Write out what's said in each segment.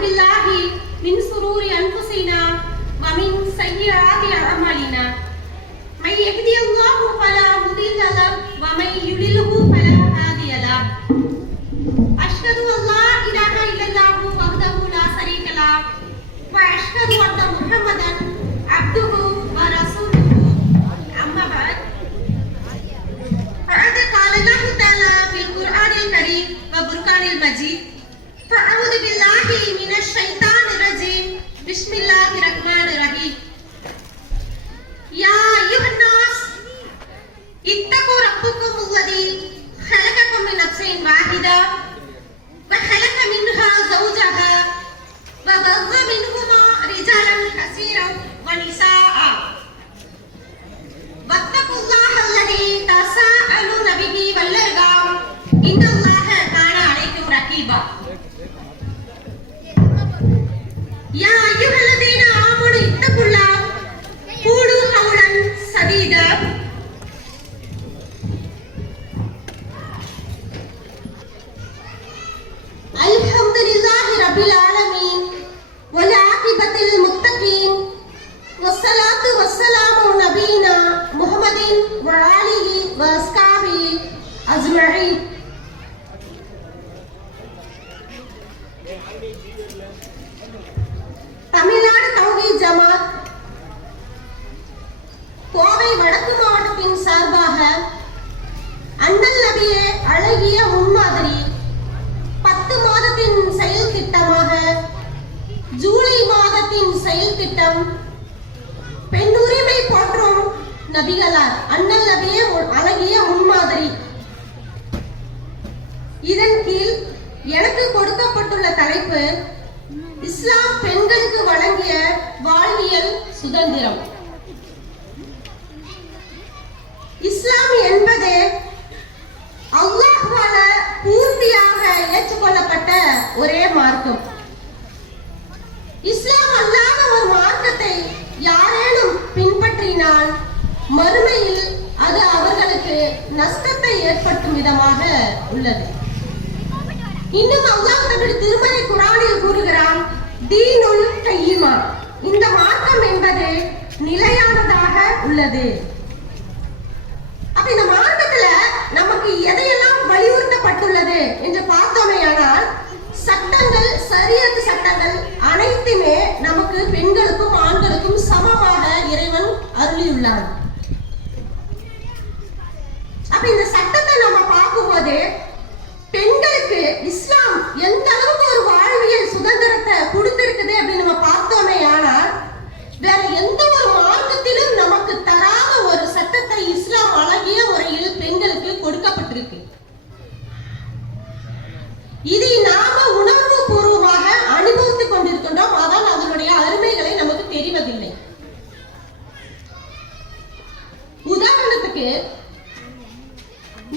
بالله من شرور أنفسنا ومن سيئات أعمالنا من يهدي الله فلا مضل له ومن يضلل فلا هادي له أشهد أن لا إله إلا الله وحده لا شريك له وأشهد أن محمدا عبده ورسوله أما بعد فقد قال الله تعالى في القرآن الكريم وفرقان المجيد فأعوذ بالله من الشيطان الرجيم بسم الله الرحمن الرحيم يا أيها الناس اتقوا ربكم الذي خلقكم من نفس واحدة وخلق منها زوجها وبث منهما رجالا كثيرا ونساء واتقوا الله الذي تساءلون به والأرحام إن الله كان عليكم رقيبا يا أيها الذين آمنوا اتقوا الله قولوا قولا سديدا الحمد لله رب العالمين والعاقبة للمتقين والصلاة والسلام على نبينا محمد وآله وأصحابه أجمعين தமிழ்நாடு தௌஹீத் ஜமாத் கோவை வடக்கு மாவட்டத்தின் சார்பாக அண்ணல் நபியே அழகிய முன்மாதிரி 10 மாதத்தின் செயல் திட்டமாக ஜூலை மாதத்தின் செயல் திட்டம் பெண் உரிமை போற்றும் நபிகளார் அண்ணல் நபியே அழகிய முன்மாதிரி இதன் கீழ் எனக்கு கொடுக்கப்பட்டுள்ள தலைப்பு இஸ்லாம் பெண்களுக்கு வழங்கிய வாழ்வியல் சுதந்திரம். இஸ்லாம் என்பது அல்லாஹ்வால பூர்த்தியாக ஏற்றுக்கொள்ளப்பட்ட ஒரே மார்க்கம். இஸ்லாம் அல்லாத ஒரு மார்க்கத்தை யாரேனும் பின்பற்றினால் மறுமையில் அது அவர்களுக்கு நஷ்டத்தை ஏற்படுத்தும் விதமாக உள்ளது. இன்னும் அல்லாஹ் தன்னுடைய திருமறை குர்ஆனில் கூறுகிறான், தீனுல் கையிமா, இந்த மார்க்கம் என்பது நிலையானதாக உள்ளது. அப்ப இந்த மார்க்கத்துல நமக்கு எதையெல்லாம் வலியுறுத்தப்பட்டுள்ளது என்று பார்த்தோமேயானால் சட்டங்கள், ஷரியத் சட்டங்கள் அனைத்துமே நமக்கு பெண்களுக்கும் ஆண்களுக்கும் சமமாக இறைவன் அருளியுள்ளார். அப்ப இந்த சட்டத்தை நம்ம பார்க்கும்போது பெண்களுக்கு இஸ்லாம் எந்த அளவுக்கு ஒரு வாழ்வியல் சுதந்திரத்தை கொடுத்திருக்குது அப்படின்னு நம்ம பார்த்தோமே, ஆனால் வேற எந்த ஒரு மார்க்கத்திலும் நமக்கு தராத ஒரு சட்டத்தை இஸ்லாம் அழகிய முறையில் பெண்களுக்கு கொடுக்கப்பட்டிருக்கு. இதை நாம உணர்வு பூர்வமாக அனுபவித்துக் கொண்டிருக்கின்றோம். ஆனால் அதனுடைய அருமைகளை நமக்கு தெரிவதில்லை. உதாரணத்துக்கு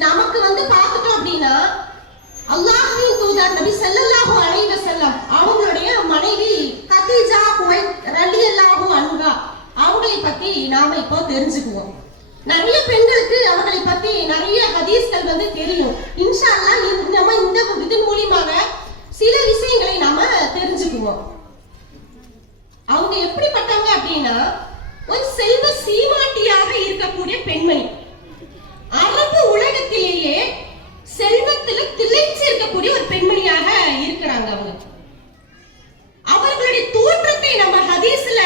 நமக்கு பார்த்துட்டோம் அப்படின்னா, அல்லாஹ்வின் தூதர் நபி ஸல்லல்லாஹு அலைஹி வஸல்லம் அவங்களுடைய மனைவி கதீஜா ரலியல்லாஹு அன்ஹா அவங்களை பத்தி நாம இப்போ தெரிஞ்சுக்குவோம். நிறைய பெண்களுக்கு அவர்களை பத்தி நிறைய ஹதீஸ்கள் தெரியும். இன்ஷா அல்லாஹ் நம்ம இந்த இதன் மூலமாக சில விஷயங்களை நாம தெரிஞ்சுக்குவோம். அவங்க எப்படிப்பட்டவங்க அப்படின்னா, ஒரு செல்வ சீமாட்டியாக இருக்கக்கூடிய பெண்மணி. அரபு உலகத்திலேயே செல்வத்துல திளைச்சி இருக்கக்கூடிய ஒரு பெண்மணியாக இருக்கிறாங்க. அவர்களுடைய தோற்றத்தை நம்ம ஹதீஸ்ல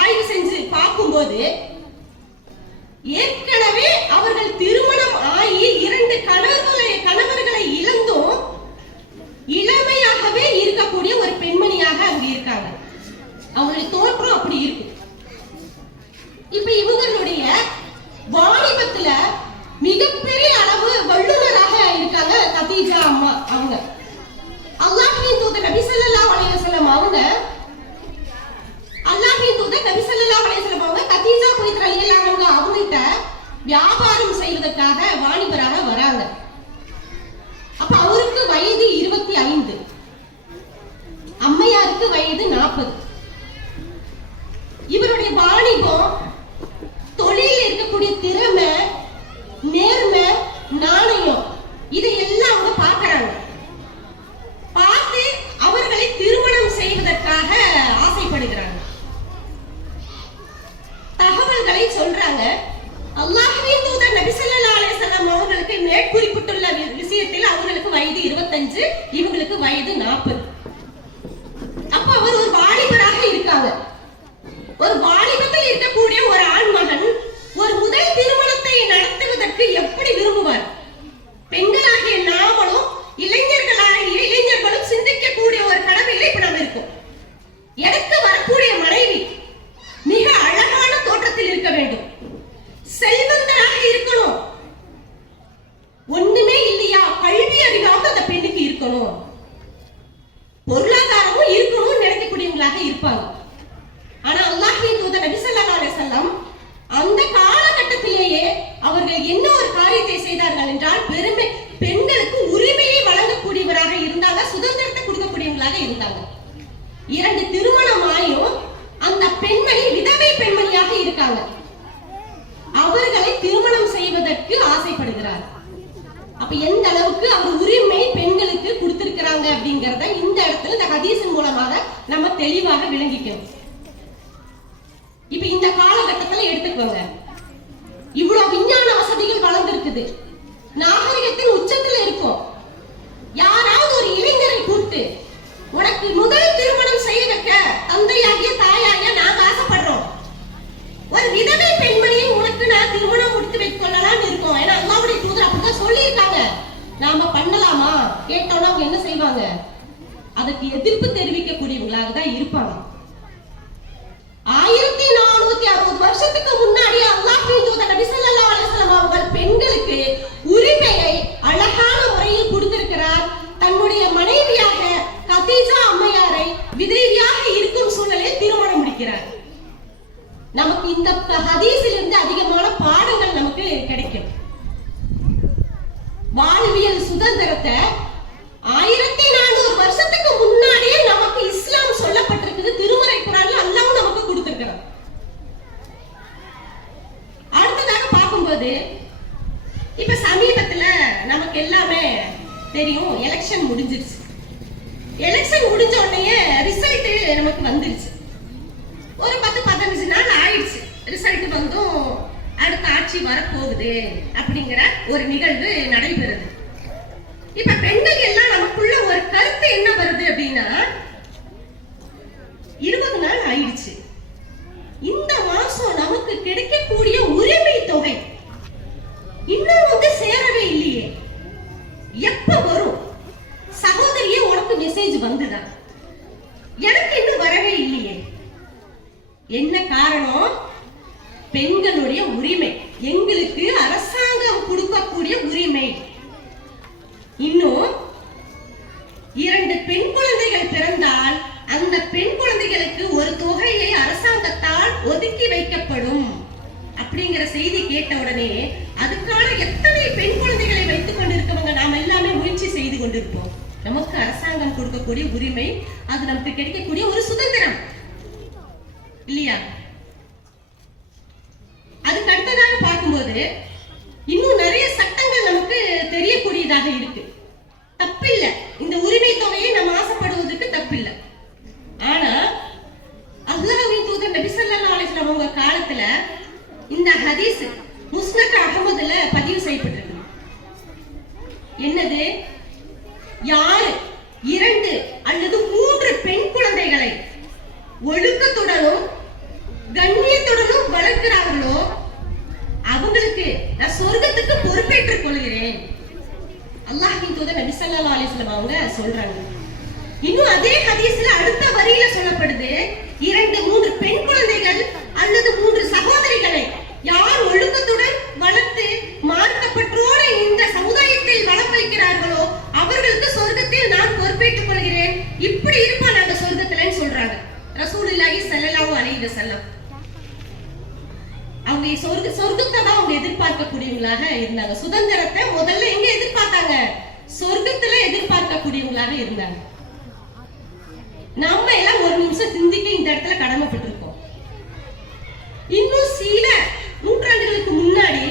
ஆய்வு செஞ்சு பார்க்கும்போது, ஏற்கனவே அவர்கள் திருமணம் ஆகி 2 கணவர்களை இழந்தும் இளமையாகவே இருக்கக்கூடிய ஒரு பெண்மணியாக அங்க இருக்காங்க. அவங்களுடைய தோற்றம் அப்படி இருக்கு. இப்ப இவங்களுடைய வாலிபத்துல மிகப்பெரிய அளவு வல்லுநராக இருக்காங்க கதீஜா அம்மா. அவங்க அல்லாஹ்வின் தூதர் நபி 35, இவங்களுக்கு வயது 40. அப்ப அவர் ஒரு வாலிபராக இருக்காங்க. ஒரு வாலிபத்தில் இருக்கக்கூடிய ஒரு ஆண்மகன் ஒரு முதல் திருமணத்தை நடத்துவதற்கு எப்படி விரும்புவார்? பெண்களாகிய நாமளும் இளைஞர்களும் சிந்திக்கக்கூடிய ஒரு கடமையில இப்ப நம்ம இருக்கோம். எனக்கு வரக்கூடிய மனைவி மிக அழகான தோற்றத்தில் இருக்க வேண்டும், செல்வந்தராக இருக்கணும், ஒண்ணுமே இல்லையா கல்வி அறிவாவது அந்த பெண்ணுக்கு இருக்கணும், பொருளாதாரமும் இருக்கணும்னு நினைக்கக்கூடியவங்களாக இருப்பாங்க. ஆனா அல்லாஹ்வின் தூதர் நபி ஸல்லல்லாஹு அலைஹி வஸல்லம் அந்த காலகட்டத்திலேயே அவர்கள் என்ன ஒரு காரியத்தை செய்தார்கள் என்றால், பெண்களுக்கு உரிமையை வழங்கக்கூடியவராக இருந்தாங்க, சுதந்திரத்தை கொடுக்கக்கூடியவங்களாக இருந்தாங்க. 2 திருமணமாயும் அந்த பெண்மணி விதவை பெண்மணியாக இருக்காங்க. அவர்களை திருமணம் செய்வதற்கு ஆசைப்படுகிறார். அப்ப எந்த அளவுக்கு அவர் உரிமை பெண்களுக்கு கொடுத்திருக்கிறாங்க அப்படிங்கறத இந்த இடத்துல இந்த ஹதீஸின் மூலமாக நம்ம தெளிவாக விளங்கிக்கணும். இப்ப இந்த காலகட்டத்துல எடுத்துக்கோங்க, இவ்வளவு விஞ்ஞான வசதிகள் வளர்ந்திருக்குது, நாகரிகத்தின் உச்சத்துல இருக்கும். யாராவது ஒரு இளைஞரை கூப்பிட்டு உனக்கு முதல் திருமணம் செய்ய வைக்க தந்தையாகிய தாயாகிய நாங்க ஆசைப்படுறோம், ஒரு விதவை பெண்மணியை உனக்கு நான் திருமணம் முடித்து வைக்கொள்ளலாம் இருக்கோம். ஏன்னா அல்லாஹ்வுடைய தூதர் அப்படிதான் சொல்லியிருக்காங்க. நாம பண்ணலாமா கேட்டோம்னா அவங்க என்ன செய்வாங்க? அதுக்கு எதிர்ப்பு தெரிவிக்கக்கூடியவங்களாக தான் இருப்பாங்க. 1460 வருஷத்துக்கு முன்னாடி அல்லாஹ்வின் தூதர் நபி ஸல்லல்லாஹு அலைஹி வஸல்லம் அவர்கள் பெண்களுக்கு உரிமையை அழகான முறையில் கொடுத்திருக்கிறார். தன்னுடைய மனைவியாக கதீஜா அம்மையாரை விதவையாக இருக்கும் சூழலில் திருமணம் முடிக்கிறார். நமக்கு இந்த ஹதீஸில் இருந்து அதிகமான பாடங்கள் நமக்கு கிடைக்கும். வாழ்வியல் சுதந்திரத்தை 1400 வருஷத்துக்கு முன்னாடியே நமக்கு இஸ்லாம் சொல்லப்பட்டிருக்குது. திருமறை குர்ஆன்ல அல்லாஹ் நமக்கு கொடுத்திருக்கிறார். அடுத்ததாக பார்க்கும்போது இப்ப சமீபத்துல நமக்கு எல்லாமே தெரியும், எலெக்ஷன் முடிஞ்சிருச்சு. எலெக்ஷன் முடிஞ்ச உடனே ரிசல்ட் நமக்கு வந்துருச்சு. ஒரு 10-15 நாள் ஆயிடுச்சு. ரிசல்ட் வந்தும் அடுத்த ஆட்சி வரப்போகுது அப்படிங்கிற ஒரு நிகழ்வு நடைபெறுது. இப்ப பெண்கள் எல்லாம் நமக்குள்ள ஒரு கருத்து என்ன வருது அப்படின்னா, 20 நாள் ஆயிடுச்சு, இந்த மாசம் நமக்கு கிடைக்கக்கூடிய உரிமை தொகை இன்னும் வந்து சேரவே இல்லையே, எப்ப வரும்? சகோதரியே உனக்கு மெசேஜ் வந்துதா? எனக்கு இன்னும் வரவே இல்லையே. என்ன காரணம்? பெண்களுடைய உரிமை, எங்களுக்கு அரசாங்கம் கொடுக்கக்கூடிய உரிமை. இன்னும் 2 பெண் குழந்தைகள் பிறந்தால் அந்த பெண் குழந்தைகளுக்கு ஒரு தொகையை அரசாங்கத்தால் ஒதுக்கி வைக்கப்படும் அப்படிங்கிற செய்தி கேட்ட உடனே அதுக்கான எத்தனை பெண் குழந்தைகளை வைத்துக் கொண்டிருக்கவங்க நாம் எல்லாமே முயற்சி செய்து கொண்டிருப்போம். நமக்கு அரசாங்கம் கொடுக்கக்கூடிய உரிமை, அது நமக்கு கிடைக்கக்கூடிய ஒரு சுதந்திரம் இல்லையா? அதுக்கு அடுத்ததாக பார்க்கும்போது இன்னும் நிறைய சட்டங்கள் நமக்கு தெரியக்கூடியதாக இருக்கு. தப்பில்லை, இந்த உரிமை தொகையை நம்ம ஆசைப்படுவதற்கு தப்பில்லை. ஆனா அல்லாஹ்வின் தூதர் நபி ஸல்லல்லாஹு அலைஹி வஸல்லம் அவங்க காலத்துல இந்த ஹதீஸ் முஸ்னத் அஹ்மதுல பதிவு செய்யப்பட்டிருக்கு. என்னது? யார் 2 அல்லது 3 பெண் குழந்தைகளை ஒழுக்கத்துடனும் கண்ணியத்துடனும் வளர்க்கிறார்களோ அவங்களுக்கு நான் சொர்க்கத்துக்கு பொறுப்பேற்றுக் கொள்கிறேன். அல்லாஹ்வின் தூதர் நபி ஸல்லல்லாஹு அலைஹி வஸல்லம் அவங்க சொல்றாங்க. இன்னும் அதே ஹதீஸ்ல அடுத்த வரியில சொல்லப்படுது, 2-3 பெண் குழந்தைகள் அல்லது 3 சகோதரிகளை யார் ஒழுக்கத்துடன் வளர்த்து மார்க்கப்பற்றோடு இந்த சமுதாயத்தில் வளர்க்கிறார்களோ அவர்களுக்கு சொர்க்கத்தில் நான் பொறுப்பேற்றுக் கொள்கிறேன். இப்படி இருப்பா நாங்க சொர்க்கத்துலன்னு சொல்றாங்க ரசூலுல்லாஹி ஸல்லல்லாஹு அலைஹி வஸல்லம். அவங்க சொர்க்கத்தை தான் அவங்க எதிர்பார்க்கக்கூடியவங்களாக இருந்தாங்க. சுதந்திரத்தை முதல்ல எங்க எதிர்பார்த்தாங்க? சொர்க்கத்துல எதிர்பார்க்கக்கூடியவங்களாக இருந்தாங்க. நம்ம எல்லாம் ஒரு நிமிஷம் சிந்திக்க இந்த இடத்துல கடமைப்பட்டிருக்கோம். இன்னும் சில நூற்றாண்டுகளுக்கு முன்னாடி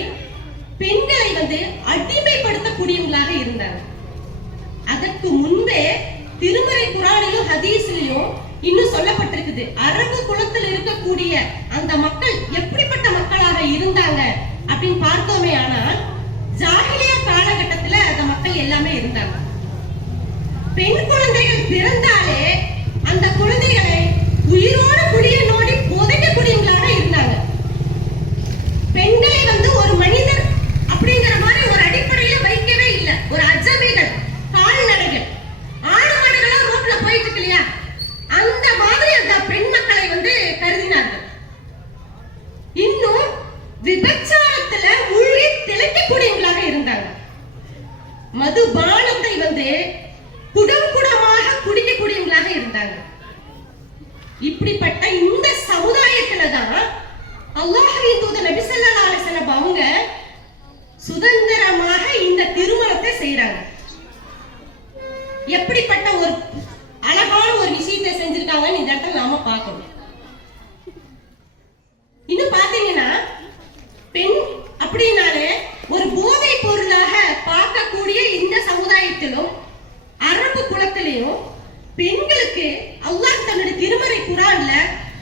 பெண்களை வந்து அடிமைப்படுத்தக்கூடியவங்களாக இருந்தாங்க. அதற்கு முன்பே திருமறை குர்ஆனிலும் ஹதீஸ்லயும் இன்னும் சொல்லப்பட்டிருக்குது, அரபு குலத்தில் இருக்கக்கூடிய அந்த மக்கள் எப்படிப்பட்ட மக்களாக இருந்தாங்க அப்படின்னு பார்த்தோமே. ஆனால் ஜாஹிலியா காலகட்டத்துல அந்த மக்கள் எல்லாமே இருந்தாங்க. பெண் குழந்தைகள் பிறந்தாலே அந்த குழந்தைகளை உயிரோடு குடிய நோடி புதைக்கக்கூடியவங்களாக இருந்தாங்க. பெண்களை ஒரு மனிதர் அப்படிங்கிற மாதிரி ஒரு அடிப்படையில வைக்கவே இல்லை. ஒரு அஜமைகள், கால்நடைகள், ஆடு மாடுகளும் ரோட்ல போயிட்டு இருக்கு இல்லையா, அந்த மாதிரி அந்த பெண் மக்களை கருதினார்கள். இன்னும் விபச்சாரத்துல மூழ்கி திளைக்கக்கூடியவங்களாக இருந்தாங்க. மதுபானத்தை குடம் குடமாக குடிக்கக்கூடியவங்களாக இருந்தாங்க. இப்படிப்பட்ட இந்த சமுதாயத்துலதான் அல்லாஹ்வின் தூதர் நபி ஸல்லல்லாஹு அலைஹி வஸல்லம் அவங்க சுதந்திரமாக இந்த திருமணத்தை செய்யறாங்க. எப்படிப்பட்ட ஒரு அழகான ஒரு விஷயத்தை செஞ்சிருக்காங்கன்னு இந்த இடத்துல நாம பார்க்கணும். இன்னும் பாத்தீங்கன்னா பெண் அப்படின்னாலே ஒரு போதை பொருளாக பார்க்கக்கூடிய இந்த சமுதாயத்திலும் அரபு குலத்திலையும் பெண்களுக்கு அல்லாஹ் தன்னுடைய திருமறை குர்ஆன்ல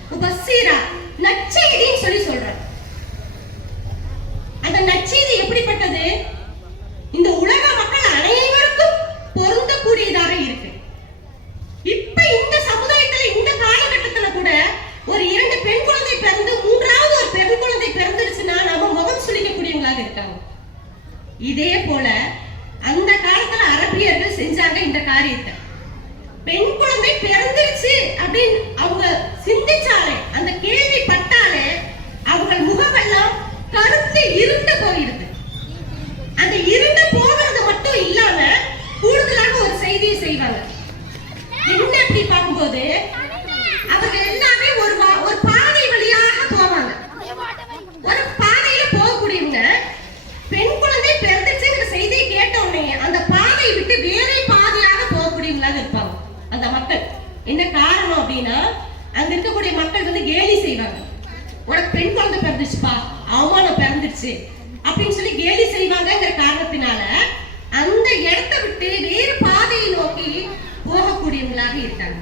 முபஸ்ஸிரா நற்செய்தின்னு சொல்றார். அந்த நற்செய்தி எப்படிப்பட்டது? இந்த உலக மக்கள் அனைவருக்கும் பொருந்தக்கூடியதாக இருக்கு. இப்ப இந்த சமுதாயத்துல இந்த காலகட்டத்துல கூட ஒரு 2 பெண் குழந்தை பிறந்து 3வது ஒரு பெண் குழந்தை பிறந்துருச்சுன்னா நம்ம முகம் சுளிக்கக்கூடியவங்களாக இருக்காங்க. இதே போல அந்த காலத்துல அரபியர்கள் செஞ்சாங்க இந்த காரியத்தை. பெண் குழந்தை பிறந்துருச்சு அப்படின்னு அவங்க சிந்திச்சாலே, அந்த கேள்வி பட்டாலே அவங்க முகமெல்லாம் கருத்து இருண்டு போயிடுது. அந்த இருண்டு போகிறது மட்டும் இல்லாம கூடுதலாக ஒரு செய்தியை செய்வாங்க. என்ன அப்படி பார்க்கும்போது அவங்க எல்லாமே ஒரு பாதை வழியாக போவாங்க. ஒரு பாதையில போகக்கூடியவங்க பெண் குழந்தை பிறந்துச்சுங்கிற செய்தியை கேட்ட உடனே அந்த பாதையை விட்டு வேறு பாதையாக போகக்கூடியவங்களாக இருப்பாங்க அந்த மக்கள். என்ன காரணம் அப்படின்னா அங்க இருக்கக்கூடிய மக்கள் கேலி செய்வாங்க. உனக்கு பெண் குழந்தை பிறந்துச்சுப்பா, அவமானம் பிறந்துருச்சு அப்படின்னு சொல்லி கேலி செய்வாங்கங்கிற காரணத்தினால அந்த இடத்தை விட்டு வேறு பாதையை நோக்கி போகக்கூடியவங்களாக இருக்காங்க.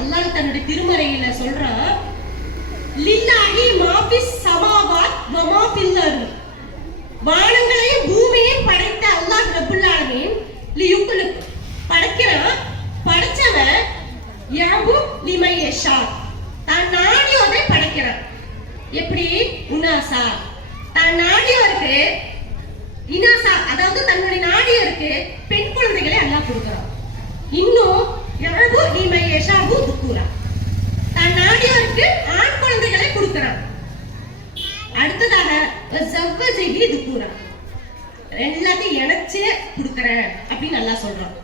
அல்லாஹ் தன்னுடைய திருமறையில சொல்றான், லில்லாஹி மாஃபிஸ் ஸமாவாத் வ மா ஃபில் அர்த். வானங்களையும் பூமியையும் படைத்த அல்லாஹ் ரப்புல் ஆலமீன் லியுக்லுக் படைக்கிறான். படைச்சவன் யஹு லிமை யஷா, தான் நாடியோரை படைக்கிறான். எப்படி? உனாசா, தான் நாடியோருக்கு இனாசா, அதாவது தன்னுடைய நாடியோருக்கு பெண் குழந்தைகளை அல்லாஹ் கொடுக்கிறான். இன்னும் யஹு லிமை யஷாஹு துக்குரா, தான் நாடியோருக்கு ஆண் குழந்தைகளை கொடுக்கிறான். அடுத்ததாக ஜவ்வஜிஹி துக்குரா, எல்லாத்தையும் இணைச்சு கொடுக்கிறேன் அப்படின்னு அல்லாஹ் சொல்றான்.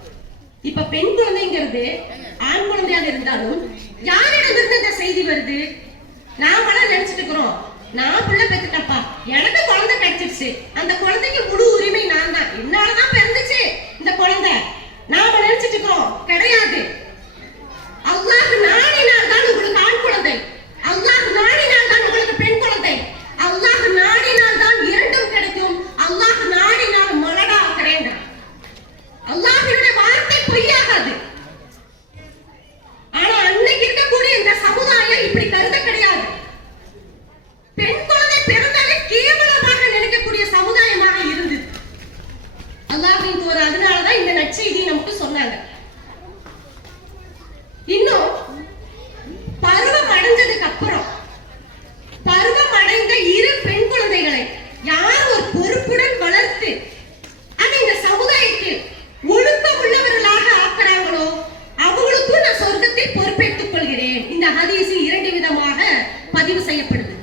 இப்ப பெண் குழந்தைங்கிறது ஆண் குழந்தையாக இருந்தாலும் யாரிடமிருந்து இந்த செய்தி வருது? நாமெல்லாம் நினைச்சிட்டு இருக்கிறோம், நான் பிள்ளை பெத்துட்டப்பா, எனக்கு குழந்தை கிடைச்சிருச்சு, அந்த குழந்தைக்கு முழு உரிமை நான் தான், என்னாலதான் பிறந்துச்சு இந்த குழந்தை, நாம நினைச்சிட்டு இருக்கிறோம். கிடையாது. அல்லாஹ் நாடினால் தான் உங்களுக்கு ஆண் குழந்தை, அல்லாஹ் நாடினால் தான் உங்களுக்கு பெண் குழந்தை, அல்லாஹ் நாடினால் தான் இரண்டும் கிடைக்கும், அல்லாஹ் நாடினால் மலடா ஆக்குறேன். அல்லாஹ்வுடைய வார்த்தை பொய்யாகாது. ஆனா அன்னைக்கு இருக்கக்கூடிய இந்த சமுதாயம் இப்படி கருத கிடையாது. பெண் குழந்தை பிறந்தாலே கேவலமாக நினைக்கக்கூடிய சமுதாயமாக இருந்தது. அல்லாஹ்வின் தூதர் அதனாலதான் இந்த நற்செய்தி நமக்கு சொன்னாங்க. இன்னும் பருவம் அடைஞ்சதுக்கு அப்புறம் பருவம் அடைந்த 2 பெண் குழந்தைகளை யார் ஒரு பொறுப்புடன் வளர்த்து அது இந்த சமுதாயத்தில் ஒழுக்கம் உள்ளவர்களாக ஆக்குறாங்களோ அவங்களுக்கும் நான் சொர்க்கத்தில் பொறுப்பேற்றுக் கொள்கிறேன். இந்த ஹதீஸ் 2 விதமாக பதிவு செய்யப்படுது.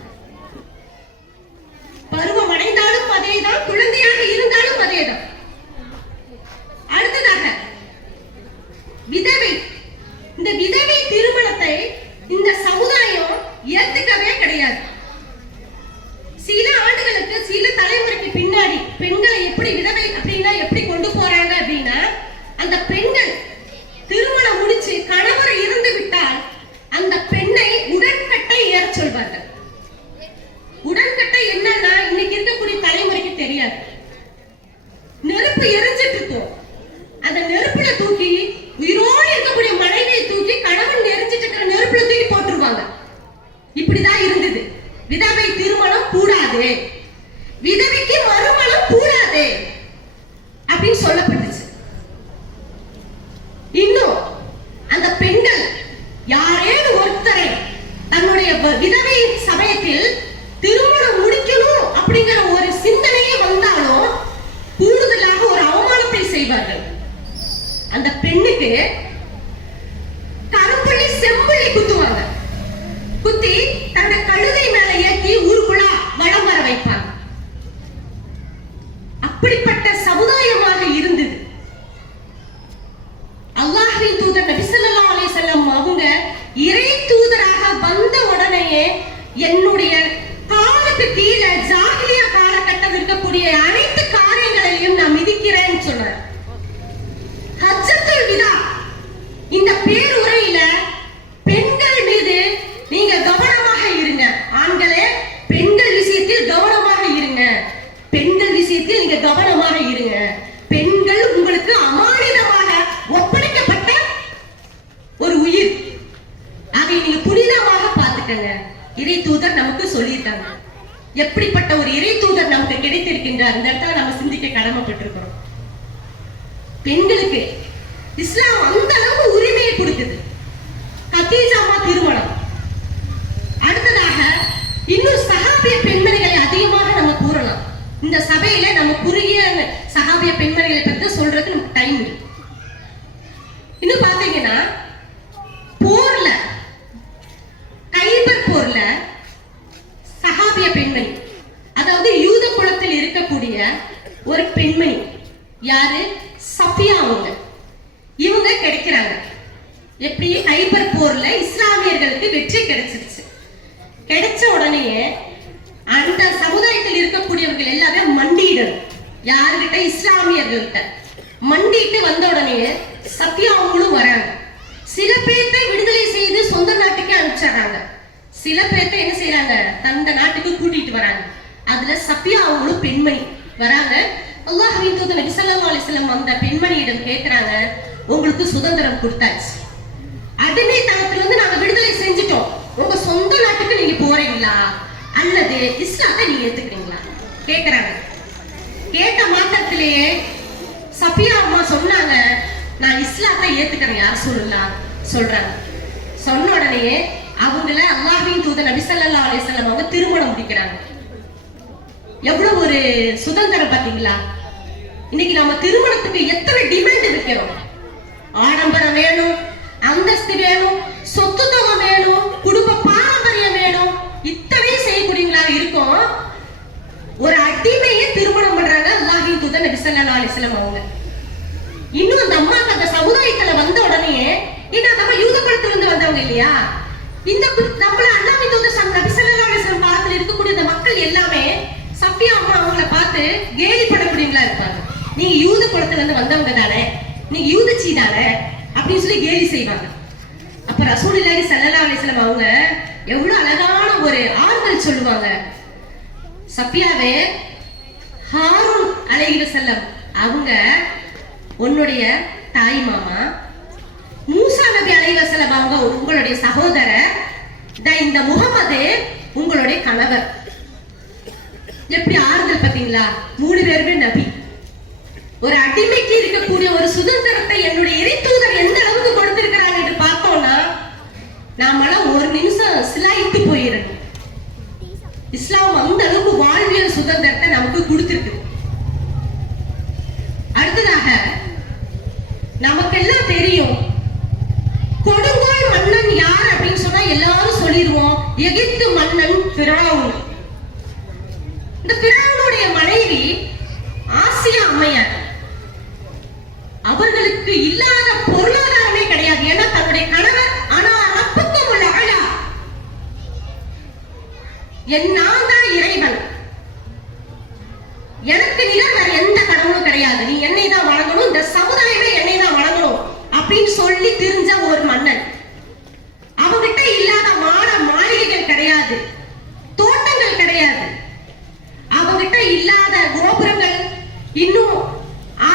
பருவம் அடைந்தாலும் அதேதான், குழந்தையாக இருந்தாலும் அதேதான். அடுத்ததாக விதவை. இந்த விதவை திருமணத்தை இந்த சமுதாயம் ஏத்துக்கவே கிடையாது. சில ஆண்டுகளுக்கு, சில தலைமுறைக்கு பின்னாடி பெண்களை எப்படி விதவை அப்படின்னா எப்படி கொண்டு போறாங்க அப்படின்னா, அந்த பெண்கள் திருமணம் முடிச்சு கணவர் இருந்து விட்டால் அந்த பெண்ணை உடன்கட்டை ஏற சொல்வார்கள். உடன்கட்டை என்னன்னா இன்னைக்கு இருக்கக்கூடிய தலைமுறைக்கு தெரியாது. நெருப்பு எரிஞ்சிட்டு இருக்கும், அந்த நெருப்புல தூக்கி உயிரோடு இருக்கக்கூடிய மனைவியை தூக்கி கணவன் எரிஞ்சிட்டு இருக்கிற நெருப்புல தூக்கி போட்டுருவாங்க. இப்படிதான் இருந்தது. விதவை திருமணம் கூடாது, விதவைக்கு மறுமணம் கூடாது அப்படின்னு சொல்லப்பட்டுச்சு. அந்த பெண்ணுக்கு கரும்புள்ளி செம்புள்ளி குத்துவாங்க. குத்தி தன்னை கழுதை மேல ஏற்றி ஊருக்குள்ள வலம் வர வைப்பாங்க. அப்படிப்பட்ட சமுதாயமாக இருந்தது. அல்லாஹ்வின் தூதர் நபி ஸல்லல்லாஹு அலைஹி வஸல்லம் அவங்க இறை தூதராக வந்த உடனேயே என்னுடைய காலுக்கு கீழே ஜாஹிலியா காலகட்டம் இருக்கக்கூடிய அனைத்து காரியங்களையும் நான் மிதிக்கிறேன்னு சொன்னார். ஹஜ்ஜத்துல் விதா இந்த பேருரையில பெண்கள் மீது நீங்க கவனமாக இருங்க, ஆண்களே பெண்கள் விஷயத்தில் கவனமாக இருங்க, பெண்கள் விஷயத்தில் நீங்க கவனமாக இருங்க, பெண்கள் உங்களுக்கு அமானிதமாக ஒப்படைக்கப்பட்ட ஒரு உயிர், அதை நீங்க புனிதமாக பார்த்துக்கங்க. இறை தூதர் நமக்கு சொல்லியிருக்காங்க. எப்படிப்பட்ட ஒரு இறை தூதர் நமக்கு கிடைத்திருக்கின்றார், இந்த இடத்துல நம்ம சிந்திக்க கடமைப்பட்டிருக்கிறோம். பெண்களுக்கு இஸ்லாம் அந்த அளவு உரிமையை கொடுக்குது. கதீஜா அம்மா திருமணம். அடுத்ததாக இன்னும் சஹாபிய பெண்மணிகளை அதிகமாக நம்ம கூறலாம். இந்த சபையில நம்ம குறுகிய சஹாபிய பெண்மணிகளை பற்றி சொல்றதுக்கு நமக்கு டைம் இருக்கு. இன்னும் பாத்தீங்கன்னா போர்ல, கைபர் போர்ல சஹாபிய பெண்மணி, அதாவது யூத குலத்தில் இருக்கக்கூடிய ஒரு பெண்மணி, யாரு? சஃபியா. இவங்க கிடைக்கிறாங்க. எப்படி? கைபர் போர்ல இஸ்லாமியர்களுக்கு வெற்றி கிடைச்சிருச்சு. கிடைச்ச உடனே அந்த சமுதாயத்தில் இருக்கக்கூடியவர்கள் எல்லாமே மண்டியிடணும். யாருகிட்ட? இஸ்லாமியர்கள்ட்ட மண்டிட்டு வந்த உடனே சஃபியா அவங்களும் வராங்க. சில பேர்த்தை விடுதலை செய்து சொந்த நாட்டுக்கு அனுப்பிச்சிடுறாங்க. சில பேர்த்தை என்ன செய்யறாங்க? தந்த நாட்டுக்கு கூட்டிட்டு வராங்க. அதுல சஃபியா அவங்களும் பெண்மணி வராங்க. அல்லாஹ்வின் தூதர் நபி ஸல்லல்லாஹு அலைஹி வஸல்லம் அந்த பெண்மணியிடம் கேட்கிறாங்க, உங்களுக்கு சுதந்திரம் கொடுத்தாச்சு, அடிமைத்தனத்திலிருந்து நாங்க விடுதலை செஞ்சுட்டோம், உங்க சொந்த நாட்டுக்கு நீங்க போறீங்களா அல்லது இஸ்லாத்தை நீங்க ஏத்துக்கிறீங்களா கேக்குறாங்க. கேட்ட மாத்திரத்திலேயே சஃபியா அம்மா சொன்னாங்க, நான் இஸ்லாத்தை ஏத்துக்கிறேன் யார் சொல்லலாம் சொல்றாங்க. சொன்ன உடனே அவங்கள அல்லாஹ்வின் தூதர் நபி ஸல்லல்லாஹு அலைஹி வஸல்லம் அவங்க திருமணம் முடிக்கிறாங்க. எவ்வளவு ஒரு சுதந்திரம் பாத்தீங்களா? இன்னைக்கு நம்ம திருமணத்துக்கு எத்தனை டிமாண்ட் இருக்கிறோம். ஆடம்பரம் வேணும், அந்தஸ்து வேணும், சொத்து தொகை வேணும், குடும்ப பாரம்பரியம் வேணும், இத்தனையும் செய்யக்கூடியவங்களா இருக்கும். ஒரு அடிமையை திருமணம் பண்றாங்க அல்லாஹ்வின் தூதர் நபி ஸல்லல்லாஹு அலைஹி வஸல்லம் அவங்க. இன்னும் அந்த அம்மாக்கு அந்த சமுதாயத்துல வந்த உடனே, இந்த நம்ம யூத குலத்திலிருந்து வந்தவங்க இல்லையா, இந்த நம்மள அல்லாஹ்வின் தூதர் நபி ஸல்லல்லாஹு அலைஹி வஸல்லம் காலத்துல இருக்கக்கூடிய இந்த மக்கள் எல்லாமே சஃபியா அம்மா அவங்கள பார்த்து கேலி பண்ணக்கூடியவங்களா இருப்பாங்க. நீங்க யூத குலத்துல இருந்து வந்தவங்க தானே, நீங்க யூதச்சி தானே அப்படின்னு சொல்லி கேலி செய்வாங்க. அப்ப ரசூலுல்லாஹி ஸல்லல்லாஹு அலைஹி வஸல்லம் அவங்க எவ்வளவு அழகான ஒரு ஆறுதல் சொல்லுவாங்க. சஃபியாவே, ஹாரூன் அலைஹி வஸல்லம் அவங்க உன்னுடைய தாய் மாமா, மூசா நபி அலைஹி வஸல்லம் அவங்க உங்களுடைய சகோதரர், இந்த முகமது உங்களுடைய கணவர். எப்படி ஆறுதல் பாத்தீங்களா? 3 பேருமே நபி. ஒரு அடிமைக்கு இருக்கக்கூடிய ஒரு சுதந்திரத்தை என்னுடைய இறை தூதர் எந்த அளவுக்கு கொடுத்திருக்கிறாங்க என்று பார்த்தோம்னா நாமெல்லாம் ஒரு நிமிஷம் சிலாயிட்டு போயிடணும். இஸ்லாம் அந்த அளவுக்கு வாழ்வியல் சுதந்திரத்தை நமக்கு கொடுத்திருக்கு. அடுத்ததாக நமக்கெல்லாம் தெரியும், கொடுங்கோல் மன்னன் யார் அப்படின்னு சொன்னா எல்லாரும் சொல்லிடுவோம், எகிப்து மன்னன் ஃபிரௌன். இந்த ஃபிரௌனுடைய மனைவி ஆசியா அம்மையார். அவர்களுக்கு இல்லாத பொருளாதாரமே கிடையாது. ஏன்னா தன்னுடைய கணவர், ஆனா ரப்புக்கும் உள்ள ஆளா, நான் தான் இறைவன், எனக்கு நிகர் வேற எந்த கடவுளும் கிடையாது, நீ என்னை தான் வணங்கணும், இந்த சமுதாயமே என்னை தான் வணங்கணும் அப்படின்னு சொல்லி தெரிஞ்ச ஒரு மன்னன். அவங்கிட்ட இல்லாத மாளிகைகள் கிடையாது, தோட்டங்கள் கிடையாது, அவங்கிட்ட இல்லாத கோபுரங்கள், இன்னும்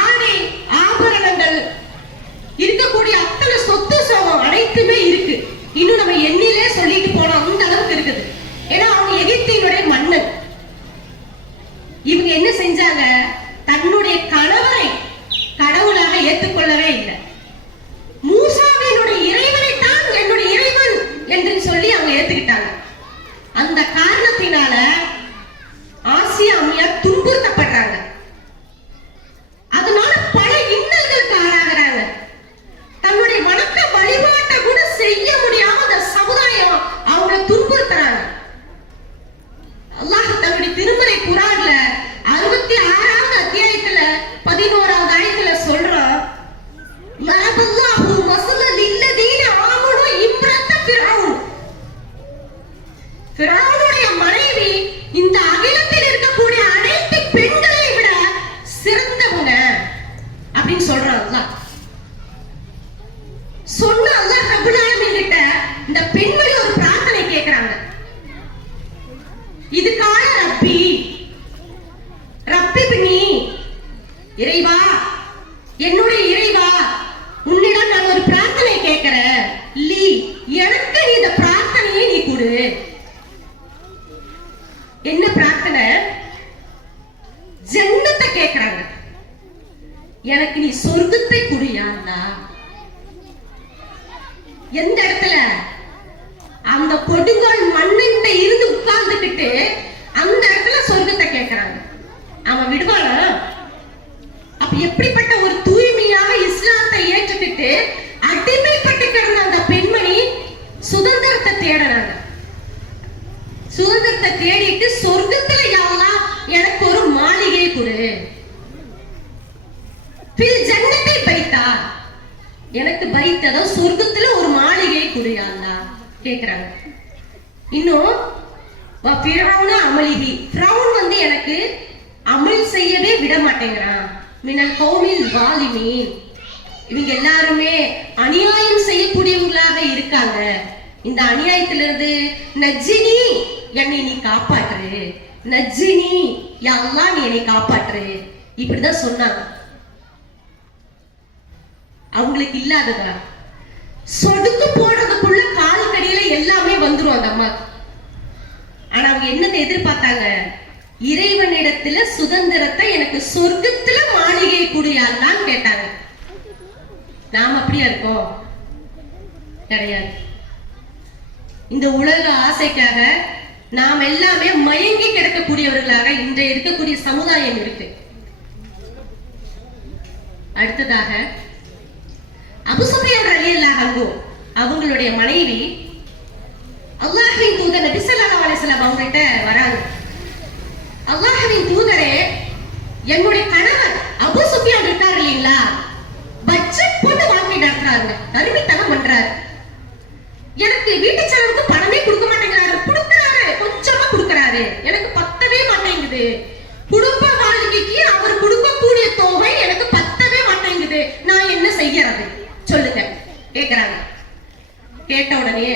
ஆடை ஆபரணங்கள், இருக்கக்கூடிய அத்தனை சொத்து சோகம் அனைத்துமே இருக்கு. இன்னும் நம்ம எண்ணிலே சொல்லிட்டு போனோம், அந்த அளவுக்கு இருக்குது. ஏன்னா அவங்க எகிப்தினுடைய மன்னன். இவங்க என்ன செஞ்சாங்க? தன்னுடைய கணவரை கடவுளாக ஏற்றுக்கொள்ளவே இல்லை. மூசாவை الله مثلا للذين آمنوا امرأة فرعون. ஃபிரௌனுடைய மனைவி இந்த அகிலத்தில் இருக்கக்கூடிய அனைத்து பெண்களை விட சிறந்தவங்க அப்படின்னு சொல்றான் அல்லாஹ். சொன்ன அல்லாஹ் ரப்பல் ஆலமீன் கிட்ட இந்த பெண்மணி ஒரு பிரார்த்தனை கேக்குறாங்க. இதுக்கான ரப்பி ரப்பி பின்னி, இறைவா என்னுடைய இறைவா உன்னிடம் நான் ஒரு பிரார்த்தனை கேட்கிறேன். லீ எனக்கு நீ இந்த பிரார்த்தனையை நீ கொடு. என்ன பிரார்த்தனை? ஜன்னத்தை கேட்கிறாங்க. எனக்கு நீ சொர்க்கத்தை குடியா அல்லாஹ். எந்த இடத்துல? அந்த கொடுங்கால் மண்ணிட்ட இருந்து உட்கார்ந்துக்கிட்டு அந்த இடத்துல சொர்க்கத்தை கேட்கிறாங்க. அவன் விடுவானா? அப்ப எப்படிப்பட்ட ஒரு தூய்மையாக இஸ்லாத்தை ஏற்றுக்கிட்டு அடிமைப்பட்டு கிடந்த அந்த பெண்மணி சுதந்திரத்தை தேடுறாங்க. சுதந்திரத்தை தேடிட்டு சொர்க்கத்துல யாரா எனக்கு ஒரு மாளிகை கொடு, பில் ஜன்னத்தை பைத்தா, எனக்கு பைத்ததோ சொர்க்கத்துல ஒரு மாளிகை கொடு அல்லாஹ் கேக்குறாங்க. இன்னும் ஃபிரௌன அமலிஹி, ஃபிரௌன் வந்து எனக்கு அமல் செய்யவே விட மாட்டேங்கிறான். மினல் கௌமில் வாலிமீன், இவங்க எல்லாருமே அநியாயம் செய்யக்கூடியவங்களாக இருக்காங்க. இந்த அநியாயத்திலிருந்து நஜ்ஜினி, என்னை நீ காப்பாற்று, நஜ்ஜினி யா அல்லாஹ் நீ என்னை காப்பாற்று, இப்படிதான் சொன்னாங்க. அவங்களுக்கு இல்லாததா? சொடுக்கு போடுறதுக்குள்ள கால் கடியில எல்லாமே வந்துரும் அந்த அம்மா. ஆனா அவங்க என்னத்தை எதிர்பார்த்தாங்க? இறைவனிடத்துல சுதந்திரத்தை எனக்கு சொர்க்கத்துல மாளிகை குடியான்னு கேட்டாங்க. நாம் அப்படியா இருக்கோம்? கிடையாது. இந்த உலக ஆசைக்காக நாம் எல்லாமே மயங்கி கிடக்கக்கூடியவர்களாக இன்றைய இருக்கக்கூடிய சமுதாயம் இருக்கு. அடுத்ததாக அபூ சுஃபியான் ரலியல்லாஹு அன்ஹு அவங்களுடைய மனைவி அல்லாஹ்வின் தூதர் நபி ஸல்லல்லாஹு அலைஹி வஸல்லம் அவங்கள்ட்ட வராங்க. அல்லாஹ்வின் தூதரே, என்னுடைய கணவர் அபூ சுஃபியான் இருக்கார் இல்லீங்களா, பட்ஜெட் போட்டு வாழ்க்கை நடத்துறாங்க, தருமித்தனம் பண்றாரு. எனக்கு வீட்டு செலவுக்கு பணமே கொடுக்க மாட்டேங்கிறாரு. கொடுக்கறாரு, கொஞ்சமா கொடுக்கறாரு, எனக்கு பத்தவே மாட்டேங்குது. குடும்ப வாழ்க்கைக்கு அவர் கொடுக்கக்கூடிய தொகை எனக்கு பத்தவே மாட்டேங்குது. நான் என்ன செய்யறது சொல்லுங்க கேக்குறாங்க. கேட்ட உடனே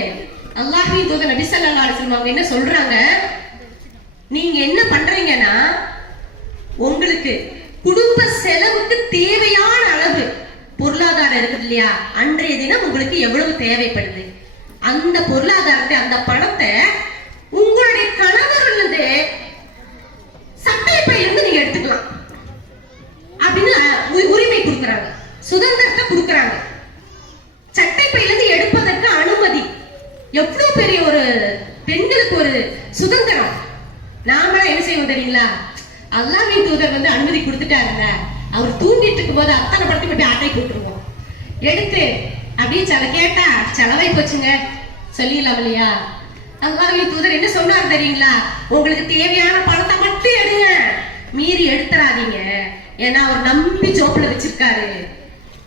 அல்லாஹ்வின் தூதர் நபி ஸல்லல்லாஹு அலைஹி வஸல்லம் அவங்க என்ன சொல்றாங்க? நீங்க என்ன பண்றீங்கன்னா, உங்களுக்கு குடும்ப செலவுக்கு தேவையான அளவு பொருளாதாரம் இருக்குது இல்லையா, அன்றைய தினம் உங்களுக்கு எவ்வளவு தேவைப்படுது, அந்த பொருளாதாரத்தை, அந்த பணத்தை உங்களுடைய கணவர்லேருந்து சட்டை பையிலிருந்து நீங்க எடுத்துக்கலாம் அப்படின்னு உரிமை கொடுக்கறாங்க, சுதந்திரத்தை கொடுக்கறாங்க. சட்டை பையிலிருந்து எடுப்பதற்கு அனுமதி. எவ்வளவு பெரிய ஒரு பெண்களுக்கு ஒரு சுதந்திரம். நாம என்ன செய்வோம் தெரியுங்களா? அல்லாஹ்வின் தூதர் வந்து அனுமதி கொடுத்துட்டாருல்ல, அவர் தூங்கிட்டு இருக்கும் போது அத்தனை படத்துக்கு போய் ஆட்டை போட்டுருவோம், எடுத்து அப்படியே சில கேட்டா செலவை போச்சுங்க சொல்லிடலாம் இல்லையா? அல்லாஹ்வின் தூதர் என்ன சொன்னார் தெரியுங்களா? உங்களுக்கு தேவையான பணத்தை மட்டும் எடுங்க, மீறி எடுத்துறாதீங்க. ஏன்னா அவர் நம்பி ஜோப்ல வச்சிருக்காரு.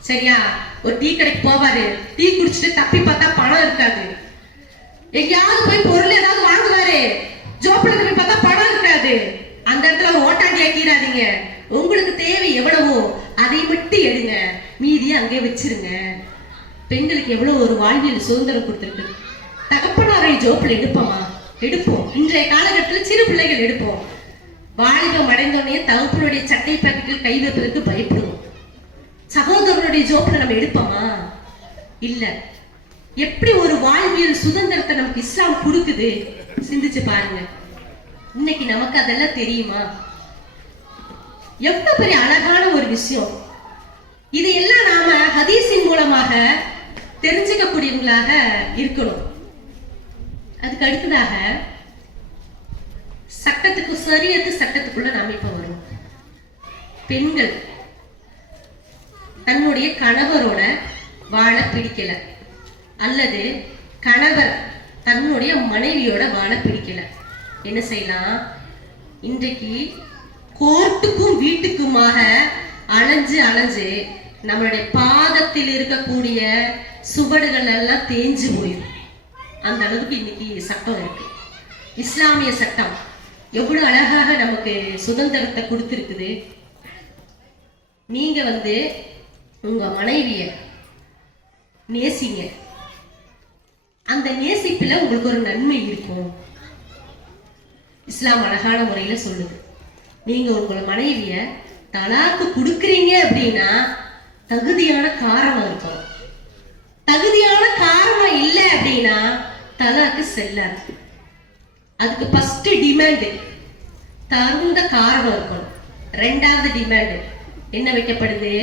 சரியா? ஒரு டீ கடைக்கு போவாரு, டீ குடிச்சிட்டு தப்பி பார்த்தா பணம் இருக்காது. எங்கேயாவது போய் பொருள் ஏதாவது வாங்குவாரு, ஜோப்ல போய் பார்த்தா பணம் இருக்காது. அந்த இடத்துல ஓட்டாண்டி ஆக்கிடாதீங்க. உங்களுக்கு தேவை எவ்வளவோ அதை மட்டும் எடுங்க, மீதியை அங்கே வச்சிருங்க. பெண்களுக்கு எவ்வளவு ஒரு வாழ்வியல் சுதந்திரம் கொடுத்துருக்கு. தகப்பனாரை ஜோப்பில் எடுப்போமா? எடுப்போம். இன்றைய காலகட்டத்தில் சிறு பிள்ளைகள் எடுப்போம். வாலிபம் அடைந்தோடனே தகப்பனுடைய சட்டை பாக்கெட்டில் கை வைப்பதற்கு பயப்படுவோம். சகோதரனுடைய ஜோப்பில் நம்ம எடுப்போமா? இல்ல. எப்படி ஒரு வாழ்வியல் சுதந்திரத்தை நமக்கு இஸ்லாம் கொடுக்குது சிந்திச்சு பாருங்க. இன்னைக்கு நமக்கு அதெல்லாம் தெரியுமா? எவ்வளவு பெரிய அழகான ஒரு விஷயம். இதையெல்லாம் நாம ஹதீஸின் மூலமாக தெரிஞ்சுக்கக்கூடியவங்களாக இருக்கணும். அதுக்கு அடுத்ததாக சட்டத்துக்கு, சரியத்து சட்டத்துக்குள்ள நாம இப்ப வரும். பெண்கள் தன்னுடைய கணவரோட வாழ பிடிக்கல, அல்லது கணவர் தன்னுடைய மனைவியோட வாழ பிடிக்கல, என்ன செய்யலாம்? இன்றைக்கு கோர்ட்டுக்கும் வீட்டுக்குமாக அலைஞ்சு அலைஞ்சு நம்மளுடைய பாதத்தில் இருக்கக்கூடிய சுவடுகள் எல்லாம் தேஞ்சு போயிடும். அந்த அளவுக்கு இன்னைக்கு சட்டம் இருக்கு. இஸ்லாமிய சட்டம் எவ்வளவு அழகாக நமக்கு சுதந்திரத்தை கொடுத்திருக்குது. நீங்க உங்க மனைவிய நேசிங்க. அந்த நேசிப்புல உங்களுக்கு ஒரு நன்மை இருக்கும். இஸ்லாம் அழகான முறையில சொல்லுது. நீங்க உங்க மனைவிய தலாக்கு கொடுக்கறீங்க அப்படின்னா தகுதியான காரணம் இருக்கும். தகுதியான காரணம் இல்லை அப்படின்னா தலாக்கு செல்லாது. அதுக்கு ஃபர்ஸ்ட் டிமாண்ட் தகுந்த காரணம் இருக்கணும். ரெண்டாவது டிமாண்ட் என்ன வைக்கப்படுது?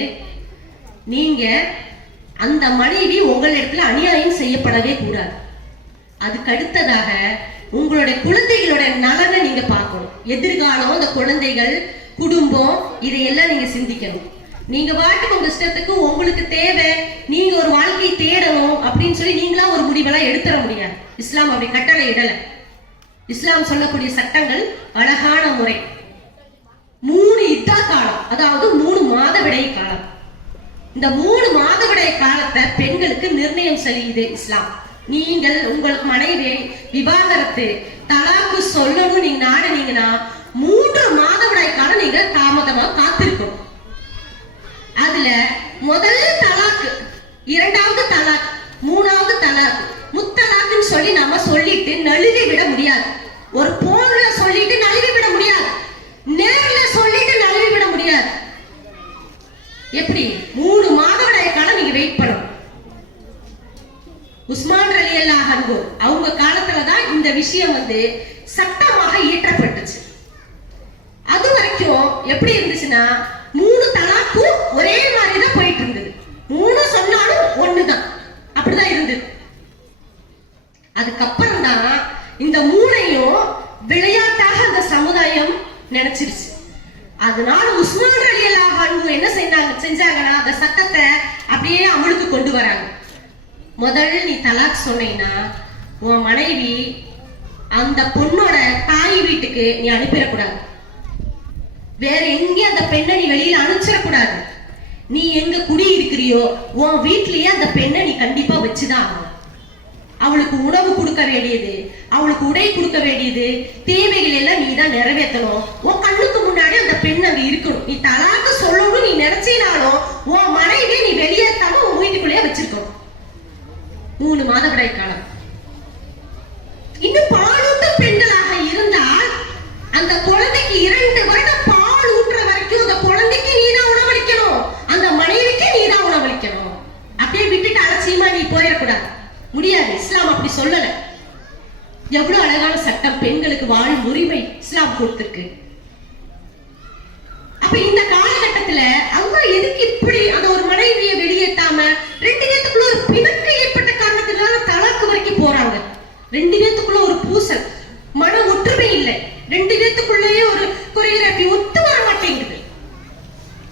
நீங்க அந்த மனைவி உங்களிடத்துல அநியாயம் செய்யப்படவே கூடாது. அதுக்கு அடுத்ததாக உங்களுடைய குழந்தைகளோட நலனை நீங்க பார்க்கணும். எதிர்காலம், அந்த குழந்தைகள், குடும்பம், இதையெல்லாம் நீங்க சிந்திக்கணும். நீங்க வாட்டுக்கு உங்க இஷ்டத்துக்கு உங்களுக்கு தேவை, நீங்க ஒரு வாழ்க்கை தேடணும் அப்படின்னு சொல்லி நீங்களா ஒரு முடிவெல்லாம் எடுத்துட முடியாது. இஸ்லாம் அப்படி கட்டளை இடல. இஸ்லாம் சொல்லக்கூடிய சட்டங்கள் அழகான முறை. 3 இத்தா காலம், அதாவது 3 மாதவிடாய் காலம். இந்த 3 மாதவிடாய் காலத்தை பெண்களுக்கு நிர்ணயம் செய்யுது இஸ்லாம். நீங்கள் உங்களுக்கு மனைவியை விவாகரத்து தலாக்கு சொல்லணும் நீங்க நாடுனீங்கன்னா 3 மாதவிடாய் காலம் நீங்க தாமதமா காத்திருக்கணும். அதுல முதல் தலாக்கு, இரண்டாவது தலாக், மூணாவது தலாக், முத்தலாக்குன்னு சொல்லி நாம சொல்லிட்டு நழுவி விட முடியாது. ஒரு போன்ல சொல்லிட்டு நழுவி விட முடியாது. நேர்ல சொல்லிட்டு நழுவி விட முடியாது. எப்படி? 3 மாதவிடாய் காலம் நீங்க வெயிட் பண்ணணும். உஸ்மான் ரலியல்லாஹு அன்ஹு அவங்க காலத்துலதான் இந்த விஷயம் சட்டமாக இயற்றப்பட்டுச்சு. அது வரைக்கும் எப்படி இருந்துச்சுன்னா 3 தலாக்கும் ஒரே மாதிரிதான் போயிட்டு இருந்தது. 3 சொன்னாலும் ஒண்ணுதான், அப்படிதான் இருந்தது. அதுக்கப்புறம் தான் இந்த 3ஐயும் விளையாட்டாக அந்த சமுதாயம் நினைச்சிருச்சு. அதனால உஸ்மான் ரலியல்லாஹு அன்ஹு என்ன செஞ்சாங்கன்னா அந்த சட்டத்தை அப்படியே அமலுக்கு கொண்டு வராங்க. முதல்ல நீ தலாக் சொன்னீங்கன்னா உன் மனைவி அந்த பொண்ணோட தாய் வீட்டுக்கு நீ அனுப்பிடக்கூடாது. வேற எங்க அந்த பெண்ணை நீ வெளியில அனுப்பிச்சிடக்கூடாது. நீ எங்க குடி இருக்கிறியோ உன் வீட்லயே அந்த பெண்ணை நீ கண்டிப்பா வச்சுதான் ஆகணும். அவளுக்கு உணவு கொடுக்க வேண்டியது, அவளுக்கு உடை கொடுக்க வேண்டியது, தேவைகள் எல்லாம் நீ தான் நிறைவேற்றணும். உன் கண்ணுக்கு முன்னாடி அந்த பெண் அங்க இருக்கணும். நீ தலாக்கு சொல்லணும் நீ நினைச்சினாலும் உன் மனைவியை நீ வெளியேற்றாம உன் வீட்டுக்குள்ளேயே வச்சிருக்கணும். 3 மாதவிடாய் காலம். இன்னும் பாலூட்ட பெண்களாக இருந்தால் அந்த குழந்தைக்கு 2 வருடம் பால் ஊட்டுற வரைக்கும் அந்த குழந்தைக்கு நீதான் உணவளிக்கணும், அந்த மனைவிக்கு நீதான் உணவளிக்கணும். அப்படியே விட்டுட்டு அலட்சியமா நீ போயிடக்கூடாது. முடியாது. இஸ்லாம் அப்படி சொல்லல. எவ்வளவு அழகான சட்டம், பெண்களுக்கு வாழும் உரிமை இஸ்லாம் கொடுத்திருக்கு. அப்ப இந்த காலகட்டத்துல அல்லாஹ் எதுக்கு இப்படி அந்த ஒரு மனைவியை வெளியேற்றாம 2 பேத்துக்குள்ள ஒரு பிணக்கு ஏற்பட்ட காரணத்தினால தலாக்கு வரைக்கும் போறாங்க. 2 பேத்துக்குள்ள ஒரு பூசல், மன ஒற்றுமை இல்லை. 2 பேத்துக்குள்ளேயே ஒரு கொரியோகிராஃபி ஒத்து வர மாட்டேங்குது.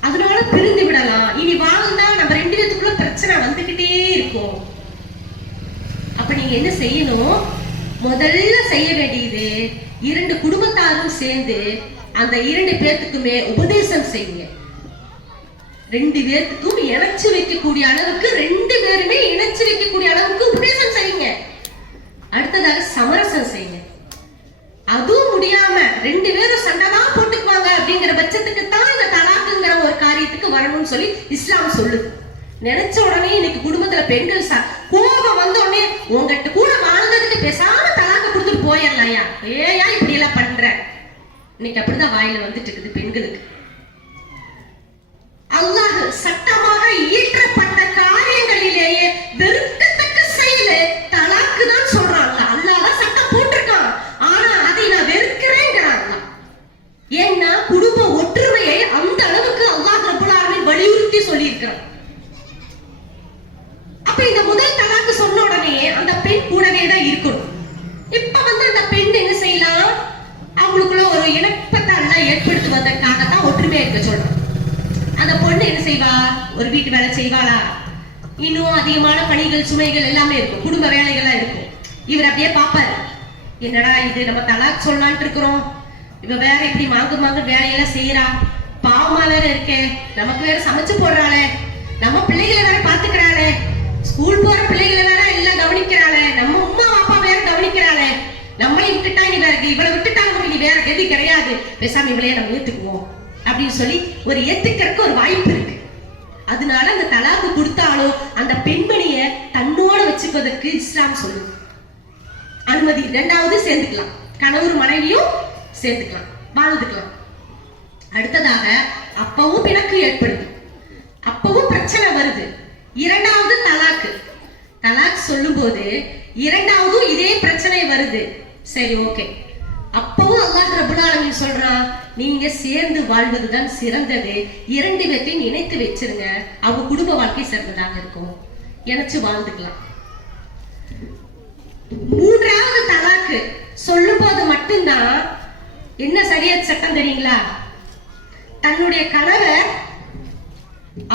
அதனால பிரிந்து விடலாம். இனி வாழ்ந்தா நம்ம 2 பேத்துக்குள்ள பிரச்சனை வந்துகிட்டே இருக்கும். அப்ப நீங்க என்ன செய்யணும்? முதல்ல செய்ய வேண்டியது 2 குடும்பத்தாரும் சேர்ந்து அந்த 2 பேத்துக்குமே உபதேசம் செய்யுங்க. 2 பேத்துக்கும் இணைச்சு வைக்கக்கூடிய அளவுக்கு 2 பேருமே இணைச்சு வைக்கக்கூடிய அளவுக்கு உபதேசம் செய்யுங்க. அடுத்ததாக சமரசம் செய்யுங்க. அதுவும் முடியாம 2 பேரும் சண்டைதான் போட்டுக்குவாங்க அப்படிங்கிற பட்சத்துக்கு தான் இந்த தலாக்குங்கிற ஒரு காரியத்துக்கு வரணும்னு சொல்லி இஸ்லாம் சொல்லுது. நினைச்ச உடனே இன்னைக்கு குடும்பத்துல பெண்கள் கோபம் வந்த உடனே உங்ககிட்ட கூட வாழ்ந்ததுக்கு பேசாம தலாக்கு கொடுத்துட்டு போயிடலாயா, ஏயா இப்படி எல்லாம் பண்ற, இன்னைக்கு அப்படிதான் வாயில வந்துட்டு இருக்குது பெண்களுக்கு. அல்லாஹ் சட்டமாக இயற்றப்பட்ட காரியங்களிலேயே வெறுக்கத்தக்க செயல் தலாக்கு தான் சொல்றாங்க. அல்லாஹ் சட்டம் போட்டிருக்கான், ஆனா அதை நான் வெறுக்கிறேங்கிறாங்க. ஏன்னா குடும்ப ஒற்றுமையை அந்த அளவுக்கு அல்லாஹ் ரப்பல் ஆலமீன் வலியுறுத்தி சொல்லி இருக்கிறான். அப்ப இந்த முதல் தலாக்கு சொன்ன உடனே அந்த பெண் கூடவே தான் இருக்கணும். இப்ப அந்த பெண் என்ன செய்யலாம்? அவங்களுக்குள்ள ஒரு இணக்கத்தை எல்லாம் ஏற்படுத்துவதற்காக தான் ஒற்றுமையா இருக்க சொல்றோம். அந்த பொண்ணு என்ன செய்வா? ஒரு வீட்டு வேலை செய்வாளா? இன்னும் அதிகமான பணிகள், சுமைகள் எல்லாமே இருக்கும், குடும்ப வேலைகள்லாம் இருக்கும். இவர் அப்படியே பாப்பாரு, என்னடா இது, நம்ம தலாக் சொல்லலான்ட்டு இருக்கிறோம், இவ வேற இப்படி மாங்கு வேலையெல்லாம் செய்யறா, பாவமா வேற இருக்கே, நமக்கு வேற சமைச்சு போடுறாளே, நம்ம பிள்ளைகளை வேற பாத்துக்கிறாளே, ஸ்கூல் போற பிள்ளைகளை வேற எல்லாம் கவனிக்கிறாளே, நம்ம அம்மா அப்பா வேற கவனிக்கிறாளே, நம்மளை விட்டுட்டா நீ வேற, இவளை விட்டுட்டாங்க நீ வேற கதி கிடையாது, பேசாம இவளையே நம்ம ஏத்துக்குவோம் அப்படின்னு சொல்லி ஒரு ஏத்துக்கிறதுக்கு ஒரு வாய்ப்பு இருக்கு. அதனால அந்த தலாக்கு கொடுத்தாலும் அந்த பெண்மணிய தன்னோட வச்சுப்பதற்கு இஸ்லாம் சொல்லுது அனுமதி. இரண்டாவது சேர்ந்துக்கலாம், கணவர் மனைவியும் சேர்ந்துக்கலாம், வாழ்ந்துக்கலாம். அடுத்ததாக அப்பவும் பிணக்கு ஏற்படுது, அப்பவும் பிரச்சனை வருது. இரண்டாவது தலாக்கு, தலாக் சொல்லும் போது இரண்டாவது இதே பிரச்சனை வருது. சரி, ஓகே, அப்பவும் அல்லாஹ் ரப்பல் ஆலமீன் சொல்றான், நீங்க சேர்ந்து வாழ்வதுதான் சிறந்தது, இரண்டு பேர்த்தையும் இணைத்து வச்சிருங்க, அவங்க குடும்ப வாழ்க்கை சிறந்ததாக இருக்கும், இணைச்சு வாழ்ந்துக்கலாம். மூன்றாவது தலாக்கு சொல்லும் போது மட்டும்தான் என்ன சரியா சட்டம் தெரியுங்களா? தன்னுடைய கணவர்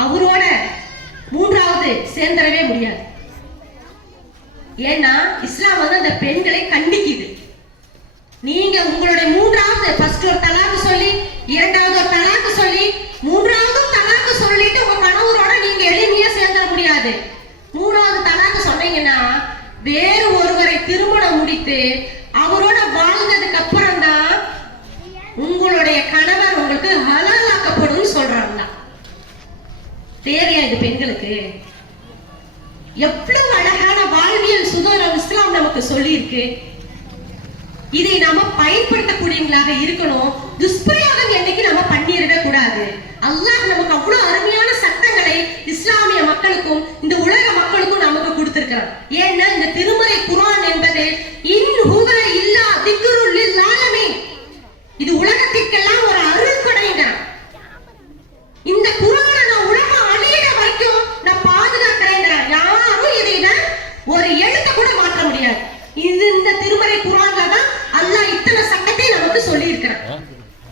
அவரோட மூன்றாவது சேர்ந்தரவே முடியாது. ஏன்னா இஸ்லாம் வந்து அந்த பெண்களை கண்டிக்குது. நீங்க உங்களுடைய மூன்றாவது, ஃபர்ஸ்ட் ஒரு தலாக்கு சொல்லி, இரண்டாவது ஒரு தலாக்கு சொல்லி, மூன்றாவது தலாக்கு சொல்லிட்டு உங்க கணவரோட நீங்க எளிமையா சேர்ந்துட முடியாது. மூணாவது தலாக்கு சொன்னீங்கன்னா வேறு ஒருவரை திருமணம் முடித்து அவரோட வாழ்ந்ததுக்கு அப்புறம் தான் உங்களுடைய கணவர் உங்களுக்கு ஹலாலாக்கப்படும் சொல்றாங்க. தேவையா இது பெண்களுக்கு? எவ்வளவு அழகான வாழ்வியல் சுதந்திரம் இஸ்லாம் நமக்கு சொல்லி இருக்கு. இதை நாம பயன்படுத்தக்கூடியவங்களாக இருக்கணும். துஷ்பிரயோகம் என்னைக்கு நம்ம பண்ணிடவே கூடாது. அல்லாஹ் நமக்கு அவ்வளவு அருமையான சட்டங்களை இஸ்லாமிய மக்களுக்கும் இந்த உலக மக்களுக்கும் நமக்கு கொடுத்திருக்கிறார். ஏன்னா இந்த திருமறை குர்ஆன் என்பது இன் ஹுவ இல்லா திக்ருல் லில் ஆலமீன், இது உலகத்திற்கெல்லாம் ஒரு அருள் கொடைங்க. இந்த குர்ஆனை நான் உலகம் அழியிற வரைக்கும் நான் பாதுகாக்கிறேங்கிறார். யாரும் இதை ஒரு எழுத்த கூட மாற்ற முடியாது. இது இந்த திருமறை குர்ஆன்ல தான் அல்லாஹ் இத்தனை சட்டத்தை நமக்கு சொல்லி இருக்கிறார்.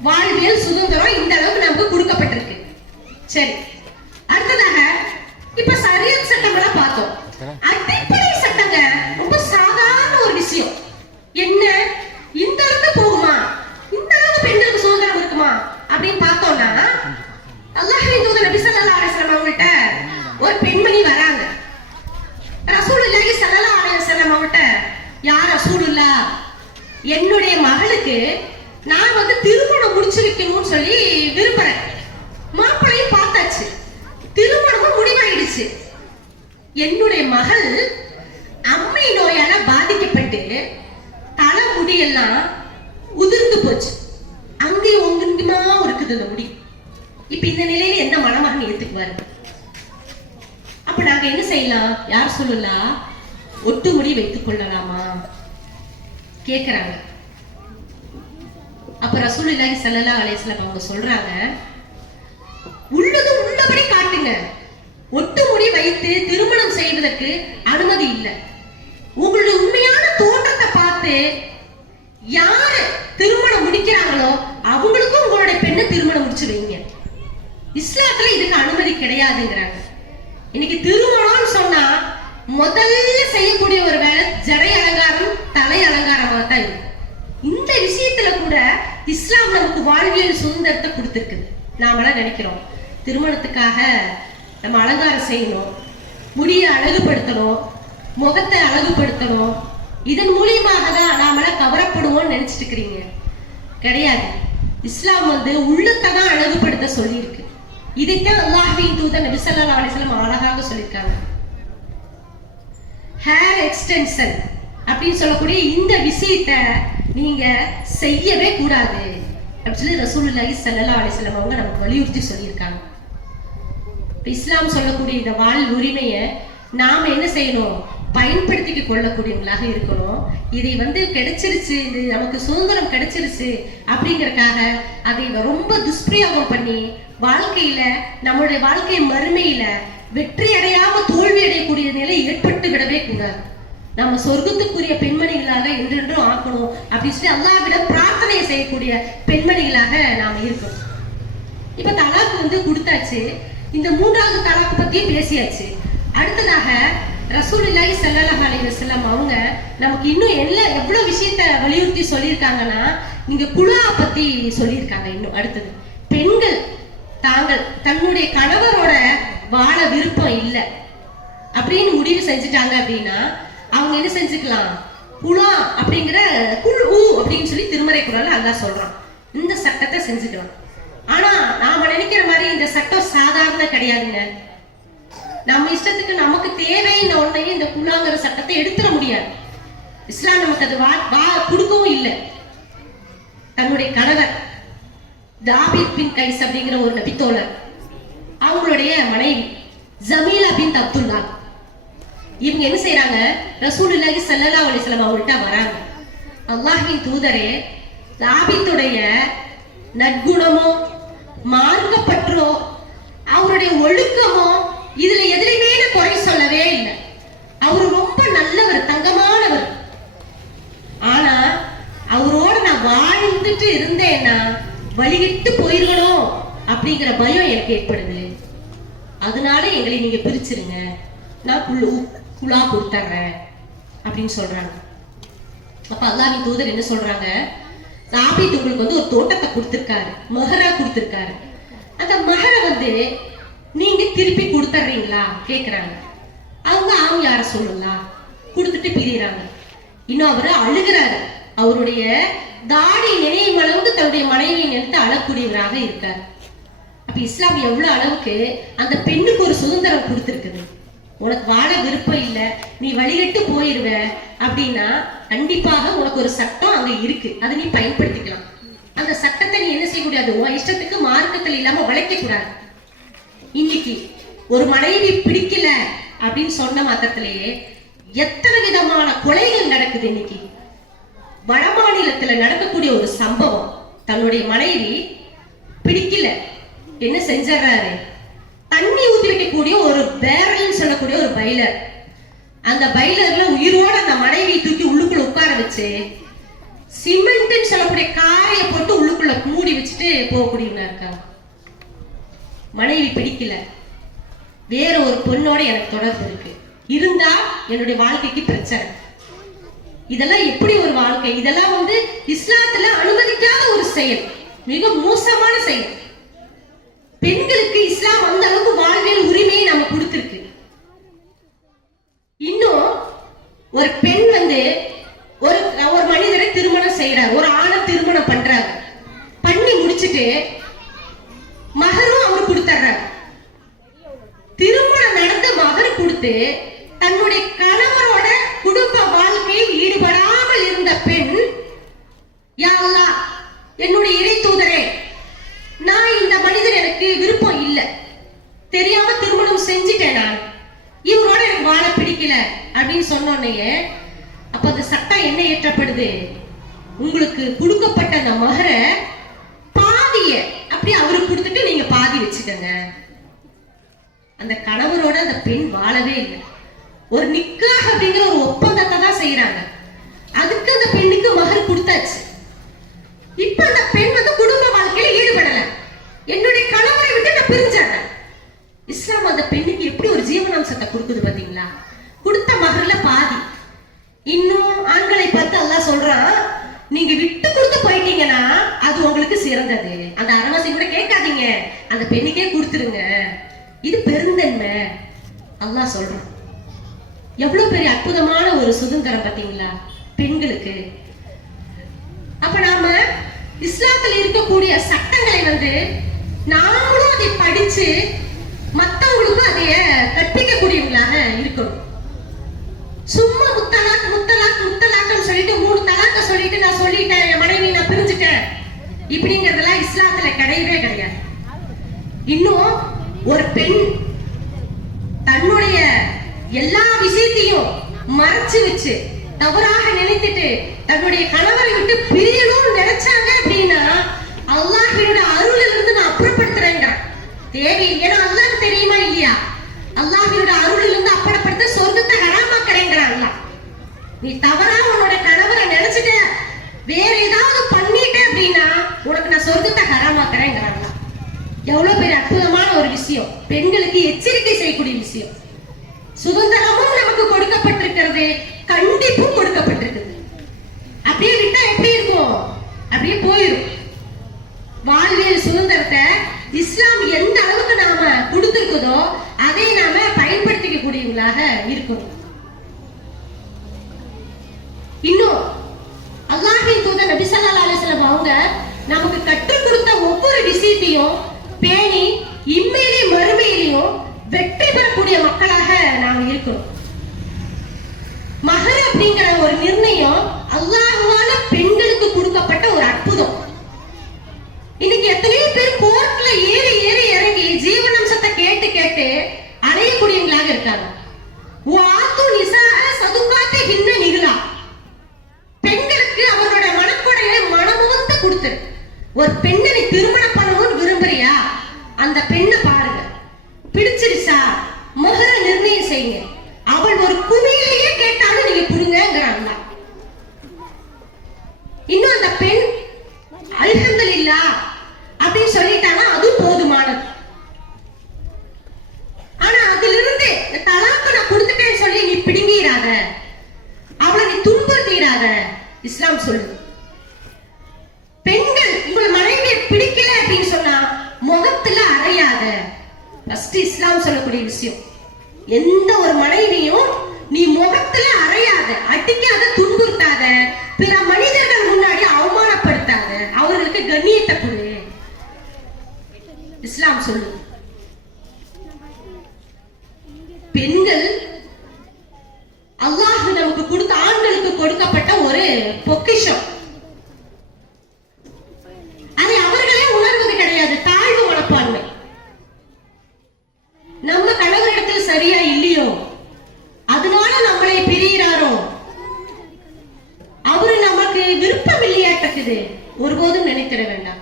வாழ்வியல் சுதந்திரம் இந்த அளவுக்கு நமக்கு கொடுக்கப்பட்டிருக்கு. சரி, அடுத்ததாக இப்ப ஷரியத் சட்டங்களை பார்த்தோம். அடிப்படை சட்டங்க ரொம்ப சாதாரண ஒரு விஷயம். என்ன, இந்த அளவுக்கு போகுமா, இந்த அளவுக்கு பெண்களுக்கு சுதந்திரம் இருக்குமா அப்படின்னு பார்த்தோம்னா, அல்லாஹ்வின் தூதர் நபி ஸல்லல்லாஹு அலைஹி வஸல்லம் அவங்கள்ட்ட ஒரு பெண்மணி வராங்க. ரசூலுல்லாஹி ஸல்லல்லாஹு அலைஹி வஸல்லம் அவங்கள்ட்ட, யா ரசூலுல்லாஹ், என்னுடைய மகளுக்கு நான் வந்து திருமணம் முடிச்சு வைக்கணும்னு சொல்லி விரும்புறேன். மாப்பிள்ளையும் பார்த்தாச்சு, திருமணமும் முடிவாயிடுச்சு. என்னுடைய மகள் அம்மை நோயால பாதிக்கப்பட்டு தலை முடியெல்லாம் உதிர்ந்து போச்சு, அங்கேயும் ஒங்குமா இருக்குது அந்த முடி. இப்ப இந்த நிலையில எந்த மணமகன் ஏத்துக்குவாரு? அப்ப நாங்க என்ன செய்யலாம்? யார் சொல்லலாம்? ஒட்டு முடி வைத்துக் கொள்ளலாமா கேக்குறாங்க. அப்ப ரசூலுல்லாஹி ஸல்லல்லாஹு அலைஹி வஸல்லம் அவங்க சொல்றாங்க, உள்ளது உள்ளபடி காட்டுங்க, ஒட்டு முடி வைத்து திருமணம் செய்வதற்கு அனுமதி இல்லை. உங்களுடைய உண்மையான தோற்றத்தை பார்த்து யாரு திருமணம் முடிக்கிறாங்களோ அவங்களுக்கும் உங்களுடைய பெண்ணை திருமணம் முடிச்சு வைங்க. இஸ்லாத்துல இதுக்கு அனுமதி கிடையாதுங்கிறாங்க. இன்னைக்கு திருமணம்னு சொன்னா முதல்ல செய்யக்கூடிய ஒரு வேலை ஜடை அலங்காரம், தலை அலங்காரமா தான் இருக்கு. இந்த விஷயத்துல கூட இஸ்லாம் நமக்கு வாழ்வியல் சுதந்திரத்தை கொடுத்திருக்குது. நாமெல்லாம் நினைக்கிறோம் திருமணத்துக்காக நம்ம அலங்காரம் செய்யணும், முடியை அழகுபடுத்தணும், முகத்தை அழகுபடுத்தணும், இதன் மூலியமாக தான் நாமெல்லாம் கவரப்படுவோம்னு நினைச்சிட்டு இருக்கிறீங்க. கிடையாது. இஸ்லாம் வந்து உள்ளத்தை தான் அழகுபடுத்த சொல்லி இருக்கு. இதைத்தான் அல்லாஹ்வின் தூதர் நபி ஸல்லல்லாஹு அலைஹி வஸல்லம் அழகாக சொல்லியிருக்காங்க. ஹேர் எக்ஸ்டென்ஷன் அப்படின்னு சொல்லக்கூடிய இந்த விஷயத்தை நீங்க செய்யவே கூடாது அப்படின்னு சொல்லி ரசூலுல்லாஹி ஸல்லல்லாஹு அலைஹி வஸல்லம் அவங்க நமக்கு வலியுறுத்தி சொல்லியிருக்காங்க. இஸ்லாம் சொல்லக்கூடிய இந்த வாழ் உரிமையை நாம என்ன செய்யணும்? பயன்படுத்திக்க கொள்ளக்கூடியவங்களாக இருக்கணும். இதை வந்து கிடைச்சிருச்சு, இது நமக்கு சுதந்திரம் கிடைச்சிருச்சு அப்படிங்கறக்காக அதை ரொம்ப துஷ்பிரயோகம் பண்ணி வாழ்க்கையில, நம்மளுடைய வாழ்க்கை மறுமையில வெற்றி அடையாம தோல்வி அடையக்கூடிய நிலை ஏற்பட்டு விடவே கூடாது. நம்ம சொர்க்கத்துக்குரிய பெண்மணிகளாக என்றென்றும் ஆக்கணும் அப்படின்னு சொல்லி அல்லாஹ்விடம் பிரார்த்தனை செய்யக்கூடிய பெண்மணிகளாக நாம இருக்கணும். இப்ப தலாக்கு வந்து கொடுத்தாச்சு, இந்த மூன்றாவது தலாக்கு பத்தி பேசியாச்சு. அடுத்ததாக ரசூலுல்லாஹி ஸல்லல்லாஹு அலைஹி வஸல்லம் அவங்க நமக்கு இன்னும் எவ்வளவு விஷயத்தை வலியுறுத்தி சொல்லியிருக்காங்கன்னா, நீங்க குலா பத்தி சொல்லியிருக்காங்க. இன்னும் அடுத்தது பெண்கள் தாங்கள் தன்னுடைய கணவரோட வாழ விருப்பம் இல்லை அப்படின்னு முடிவு செஞ்சுட்டாங்க அப்படின்னா அவங்க என்ன செஞ்சுக்கலாம், குலா அப்படிங்கிற குல் ஊ அப்படின்னு சொல்லி திருமறை குரான்ல அல்லாஹ் சொல்றான், இந்த சட்டத்தை செஞ்சுக்கலாம். ஆனா நாம நினைக்கிற மாதிரி இந்த சட்டம் சாதாரண கிடையாதுங்க. நம்ம இஷ்டத்துக்கு நமக்கு தேவையான உடனே இந்த குலாங்கிற சட்டத்தை எடுத்துட முடியாது. இஸ்லாம் நமக்கு அது கொடுக்கவும் இல்லை. தன்னுடைய கணவர் தாபீத் பின் கைஸ் அப்படிங்கிற ஒரு நபித்தோழர், அவங்களுடைய மனைவி ஜமீலா பின் அப்துல்லா, இவங்க என்ன செய்யறாங்க, ரசூலுல்லாஹி ஸல்லல்லாஹு அலைஹி வஸல்லம் அவங்கள்ட்ட வராங்க. அல்லாஹ்வின் தூதரே, தாபீத்துடைய நற்குணமோ மார்க்கப்பற்றோ அவருடைய ஒழுக்கமோ இதுல எதிரையுமே குறை சொல்லவே இல்லை. அவரு ரொம்ப நல்லவர், தங்கமானவர். ஆனா அவரோட நான் வாழ்ந்துட்டு இருந்தேன்னா வழிகிட்டு போயிருக்கணும் அப்படிங்கிற பயம் எனக்கு ஏற்படுது. அதனால எங்களை நீங்க பிரிச்சிருங்க, நான் குலா கொடுத்துறேன் அப்படின்னு சொல்றாங்க. அப்ப அல்லாஹ்வின் தூதர் என்ன சொல்றாங்க, தாபீத் உங்களுக்கு ஒரு தோட்டத்தை கொடுத்திருக்காரு, மஹரா கொடுத்திருக்காரு. அந்த மஹரை நீங்க திருப்பி கொடுத்துறீங்களா கேக்குறாங்க. அவங்க ஆம் யார சொல்லலாம் கொடுத்துட்டு பிரிறாங்க. இன்னும் அவரு அழுகிறாரு. அவருடைய தாடி நினையும் அளவுக்கு தன்னுடைய மனைவியை நினைத்து அழக்கூடியவராக இருக்கார். அப்ப இஸ்லாம் எவ்வளவு அளவுக்கு அந்த பெண்ணுக்கு ஒரு சுதந்திரம் கொடுத்திருக்குது. உனக்கு வாழ விருப்பம் இல்லை, நீ வழிகட்டு போயிருவ அப்படின்னா கண்டிப்பாக உனக்கு ஒரு சட்டம் அங்க இருக்கு, அதை நீ பயன்படுத்திக்கலாம். அந்த சட்டத்தை நீ என்ன செய்ய முடியாது, உன் இஷ்டத்துக்கு மார்க்கத்தில் இல்லாம வளைக்க கூடாது. இன்னைக்கு ஒரு மனைவி பிடிக்கல அப்படின்னு சொன்ன மாத்திரத்திலேயே எத்தனை விதமான கொலைகள் நடக்குது. இன்னைக்கு வட மாநிலத்துல நடக்கக்கூடிய ஒரு சம்பவம், தன்னுடைய மனைவி பிடிக்கல, என்ன செஞ்சாரு, தண்ணி ஊத்தி வைக்கக்கூடிய ஒரு பேரல் சொல்லக்கூடிய ஒரு பைலர், அந்த பைலர்ல உயிரோட அந்த மனைவியை தூக்கி உள்ளுக்குள்ள உட்கார வச்சு சிமெண்ட் சொல்லக்கூடிய காரையை போட்டு உள்ளுக்குள்ள மூடி வச்சுட்டு போகக்கூடியவங்க இருக்காங்க. மனைவி பிடிக்கல, வேற ஒரு பொண்ணோட எனக்கு தொடர்பு இருக்கு, இருந்தா என்னுடைய வாழ்க்கைக்கு பிரச்சனை. இதெல்லாம் எப்படி ஒரு வாழ்க்கை? இதெல்லாம் இஸ்லாத்துல அனுமதிக்காத ஒரு செயல், மிக மோசமான செயல். பெண்களுக்கு இஸ்லாம் அந்த அளவுக்கு வாழ்வியல் உரிமையை நம்ம கொடுத்திருக்கு. இன்னும் ஒரு பெண் ஒரு மனிதரை திருமணம் செய்யறாரு, ஒரு ஆணை திருமணம் பண்றாரு, பண்ணி முடிச்சுட்டு மகரும் அவர் கொடுத்துறாரு. திருமணம் நடந்த மகர் கொடுத்து தன்னுடைய கணவரோட குடும்ப வாழ்க்கையில் ஈடுபடாமல் இருந்த பெண், யா அல்லாஹ் என்னுடைய இறை தூதரே, நான் இந்த மனிதர் எனக்கு விருப்பம் இல்லை, தெரியாம திருமணம் செஞ்சுட்டேன், நான் இவரோட எனக்கு வாழ பிடிக்கல அப்படின்னு சொன்னோன்னே, அப்ப அந்த சட்டம் என்ன ஏற்றப்படுது, உங்களுக்கு கொடுக்கப்பட்ட அந்த மகரை பாதிய அப்படி அவருக்கு கொடுத்துட்டு நீங்க பாதி வச்சுக்கங்க. அந்த கணவரோட அந்த பெண் வாழவே இல்லை. ஒரு நிக்காஹ் அப்படிங்கிற ஒரு ஒப்பந்தத்தை தான் செய்யறாங்க, அதுக்கு அந்த பெண்ணுக்கு மகர் கொடுத்தாச்சு. இப்ப அந்த பெண் குடும்ப வாழ்க்கையில ஈடுபடல, என்னுடைய கணவரை விட்டு நான் பிரிஞ்சாங்க. இஸ்லாம் அந்த பெண்ணுக்கு எப்படி ஒரு ஜீவனாம்சத்தை கொடுக்குது பாத்தீங்களா? கொடுத்த மகர்ல பாதி. இன்னும் ஆண்களை பார்த்து அல்லாஹ் சொல்றான், நீங்க விட்டு கொடுத்து போயிட்டீங்கன்னா அது உங்களுக்கு சிறந்தது, அந்த அரவாசி கூட கேட்காதீங்க, அந்த பெண்ணுக்கே கொடுத்துருங்க, இது பெருந்தன்மை அல்லாஹ் சொல்றான். எவ்வளவு பெரிய அற்புதமான ஒரு சுதந்திரம் பாத்தீங்களா பெண்களுக்கு. அப்ப நாம இஸ்லாத்தில் இருக்கக்கூடிய சட்டங்களை நாமளும் அதை படிச்சு மற்றவங்களுக்கும் அதைய கற்பிக்கக்கூடியவங்களாக இருக்கணும். சும்மா முத்தலாக் முத்தலாக் முத்தலாக்னு சொல்லிட்டு 3 தலாக்க சொல்லிட்டு நான் சொல்லிட்டேன், என் மனைவி நான் பிரிஞ்சுட்டேன் இப்படிங்கிறதெல்லாம் இஸ்லாத்துல கிடையவே கிடையாது. இன்னும் ஒரு பெண் தன்னுடைய எல்லா விஷயத்தையும் மறைச்சு வச்சு தவறாக நினைத்துட்டு தன்னுடைய கணவரை விட்டு பிரியணும்னு நினைச்சாங்க அப்படின்னா அல்லாஹ்வினுடைய அருளில் இருந்து நான் அப்புறப்படுத்துறேங்க தேவை. ஏன்னா அல்லாஹ்க்கு தெரியுமா இல்லையா, அல்லாஹ்வினுடைய அருளில் இருந்து அப்புறப்படுத்த சொர்க்கத்தை ஹராமாக்குறேங்கிறாங்க. நீ தவறா உன்னோட கணவரை நினைச்சிட்ட வேற ஏதாவது பண்ணிட்ட அப்படின்னா உனக்கு நான் சொர்க்கத்தை ஹராமாக்குறேங்கிறாங்க. எவ்வளவு பெரிய அற்புதமான ஒரு விஷயம், பெண்களுக்கு எச்சரிக்கை செய்யக்கூடிய விஷயம். சுதந்திரமும் நமக்கு கொடுக்கப்பட்டிருக்கிறது, கண்டிப்பும் கொடுக்கப்பட்டிருக்கிறது. அப்படியே விட்டா எப்படி இருக்கும், அப்படியே போயிடும். வாழ்வியல் சுதந்திரத்தை இஸ்லாம் எந்த அளவுக்கு நாம கொடுத்திருக்குதோ இருக்கணும். இன்னும் அல்லாஹ்வின் தூதர் நபி ஸல்லல்லாஹு அலைஹி வஸல்லம் அவங்க நமக்கு கற்றுக் கொடுத்த ஒவ்வொரு விஷயத்தையும் பேணி இம்மையிலே மறுமையிலையும் வெற்றி பெறக்கூடிய மக்களாக நாம் இருக்கணும். மஹர் அப்படிங்கிற ஒரு நிர்ணயம் அல்லாஹ்வால பெண்களுக்கு கொடுக்கப்பட்ட ஒரு அற்புதம். இன்னைக்கு எத்தனையோ பேர் கோர்ட்ல ஏறி ஏறி இறங்கி ஜீவனாம்சத்தை கேட்டு கேட்டு அடையக்கூடியவங்களாக இருக்காங்க. வாத்து நிசாஅ சதுகாத்தி ஹின்ன நிகழா, பெண்களுக்கு அவரோட மனக்கொடையை மனமுவந்து கொடுத்து ஒரு பெண்ணை நீ திருமணம் பண்ணணும்னு விரும்புறியா, அந்த பெண்ணை பாருங்க, பிடிச்சிருச்சா மஹர நிர்ணயம் செய்யுங்க. அவள் ஒரு குமியிலேயே கேட்டாலும் நீங்க புடுங்கங்கறாங்க. இன்னும் அந்த பெண் அல்ஹம்துலில்லாஹ் அப்படின்னு சொல்லிட்டானா அது போதுமானது. ஆனா அதிலிருந்து தலாக்கு நான் கொடுத்துட்டேன்னு சொல்லி நீ பிடுங்கிடாத, அவளை நீ துன்புறுத்திடாத இஸ்லாம் சொல்லுது. பெண்கள் உங்கள் மனைவியை பிடிக்கல அப்படின்னு சொன்னா முகத்துல அறையாத. ஃபர்ஸ்ட் இஸ்லாம் சொல்லக்கூடிய விஷயம், எந்த ஒரு மனைவியும் நீ முகத்துல அறையாத, அடிக்காத, துன்புறுத்தாத, பிற மனிதர்கள் முன்னாடி அவமானப்படுத்தாத, அவர்களுக்கு கண்ணியத்தை கொடு இஸ்லாம் சொல்லு. பெண்கள் அல்லாஹ் நமக்கு கொடுத்த, ஆண்களுக்கு கொடுக்கப்பட்ட ஒரு பொக்கிஷம். அதை அவர்களே உணர்வது கிடையாது, தாழ்வு மனப்பான்மை. நம்ம கணவரிடத்தில் சரியா இல்லையோ, அதனால நம்மளை பிரிகிறாரோ, அவரு நமக்கு விருப்பம் இல்லையாட்டக்குது ஒருபோதும் நினைத்திட வேண்டாம்.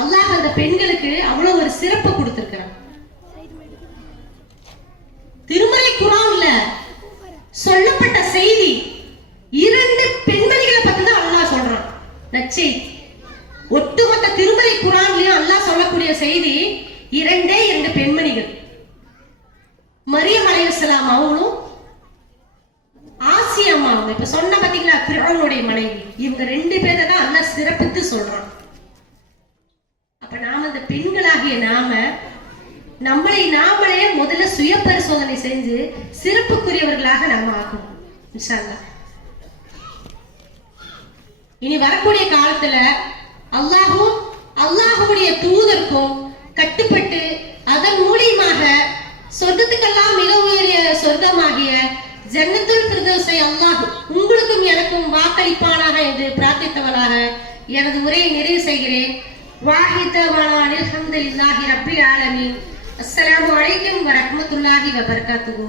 அல்லாஹ் அந்த பெண்களுக்கு அவ்வளவு ஒரு சிறப்பு கொடுத்திருக்கிறான். திருமறை குர்ஆன்ல சொல்லப்பட்ட செய்தி இரண்டு பெண்மணிகளை பத்தி தான் அல்லாஹ் சொல்றான். நற்செய்தி ஒட்டுமொத்த திருமறை குர்ஆன்லயும் அல்லாஹ் சொல்லக்கூடிய செய்தி இரண்டே இரண்டு பெண்மணிகள், மரியம் அலைஹிஸ்ஸலாம் அவங்களும் ஆசியா அம்மாவும். இப்ப சொன்ன பாத்தீங்களா ஃபிரௌனுடைய மனைவி, இவங்க ரெண்டு பேரை தான் அல்லாஹ் சிறப்பித்து சொல்றான். அப்ப நாம அந்த பெண்களாகிய நாம நம்மளை நாமளே முதல்ல சுய பரிசோதனை செஞ்சு சிறப்புக்குரியவர்களாக நாம ஆக்கணும் இன்ஷா அல்லாஹ். இனி வரக்கூடிய காலத்துல அல்லாஹும் அல்லாஹுடைய தூதருக்கும் கட்டுப்பட்டு அதன் மூலியமாக சொர்க்கத்துக்கெல்லாம் மிக உயரிய சொர்க்கமாகிய ஜன்னத்துல் ஃபிர்தௌஸை அல்லாஹ் உங்களுக்கும் எனக்கும் வாக்களிப்பானாக என்று பிரார்த்தித்தவனாக எனது உரையை நிறைவு செய்கிறேன். வாஹிதவானா அல்ஹம்துலில்லாஹி ரப்பில் ஆலமீன். அஸ்ஸலாமு அலைக்கும் வரஹ்மத்துல்லாஹி வபரகாத்துஹு.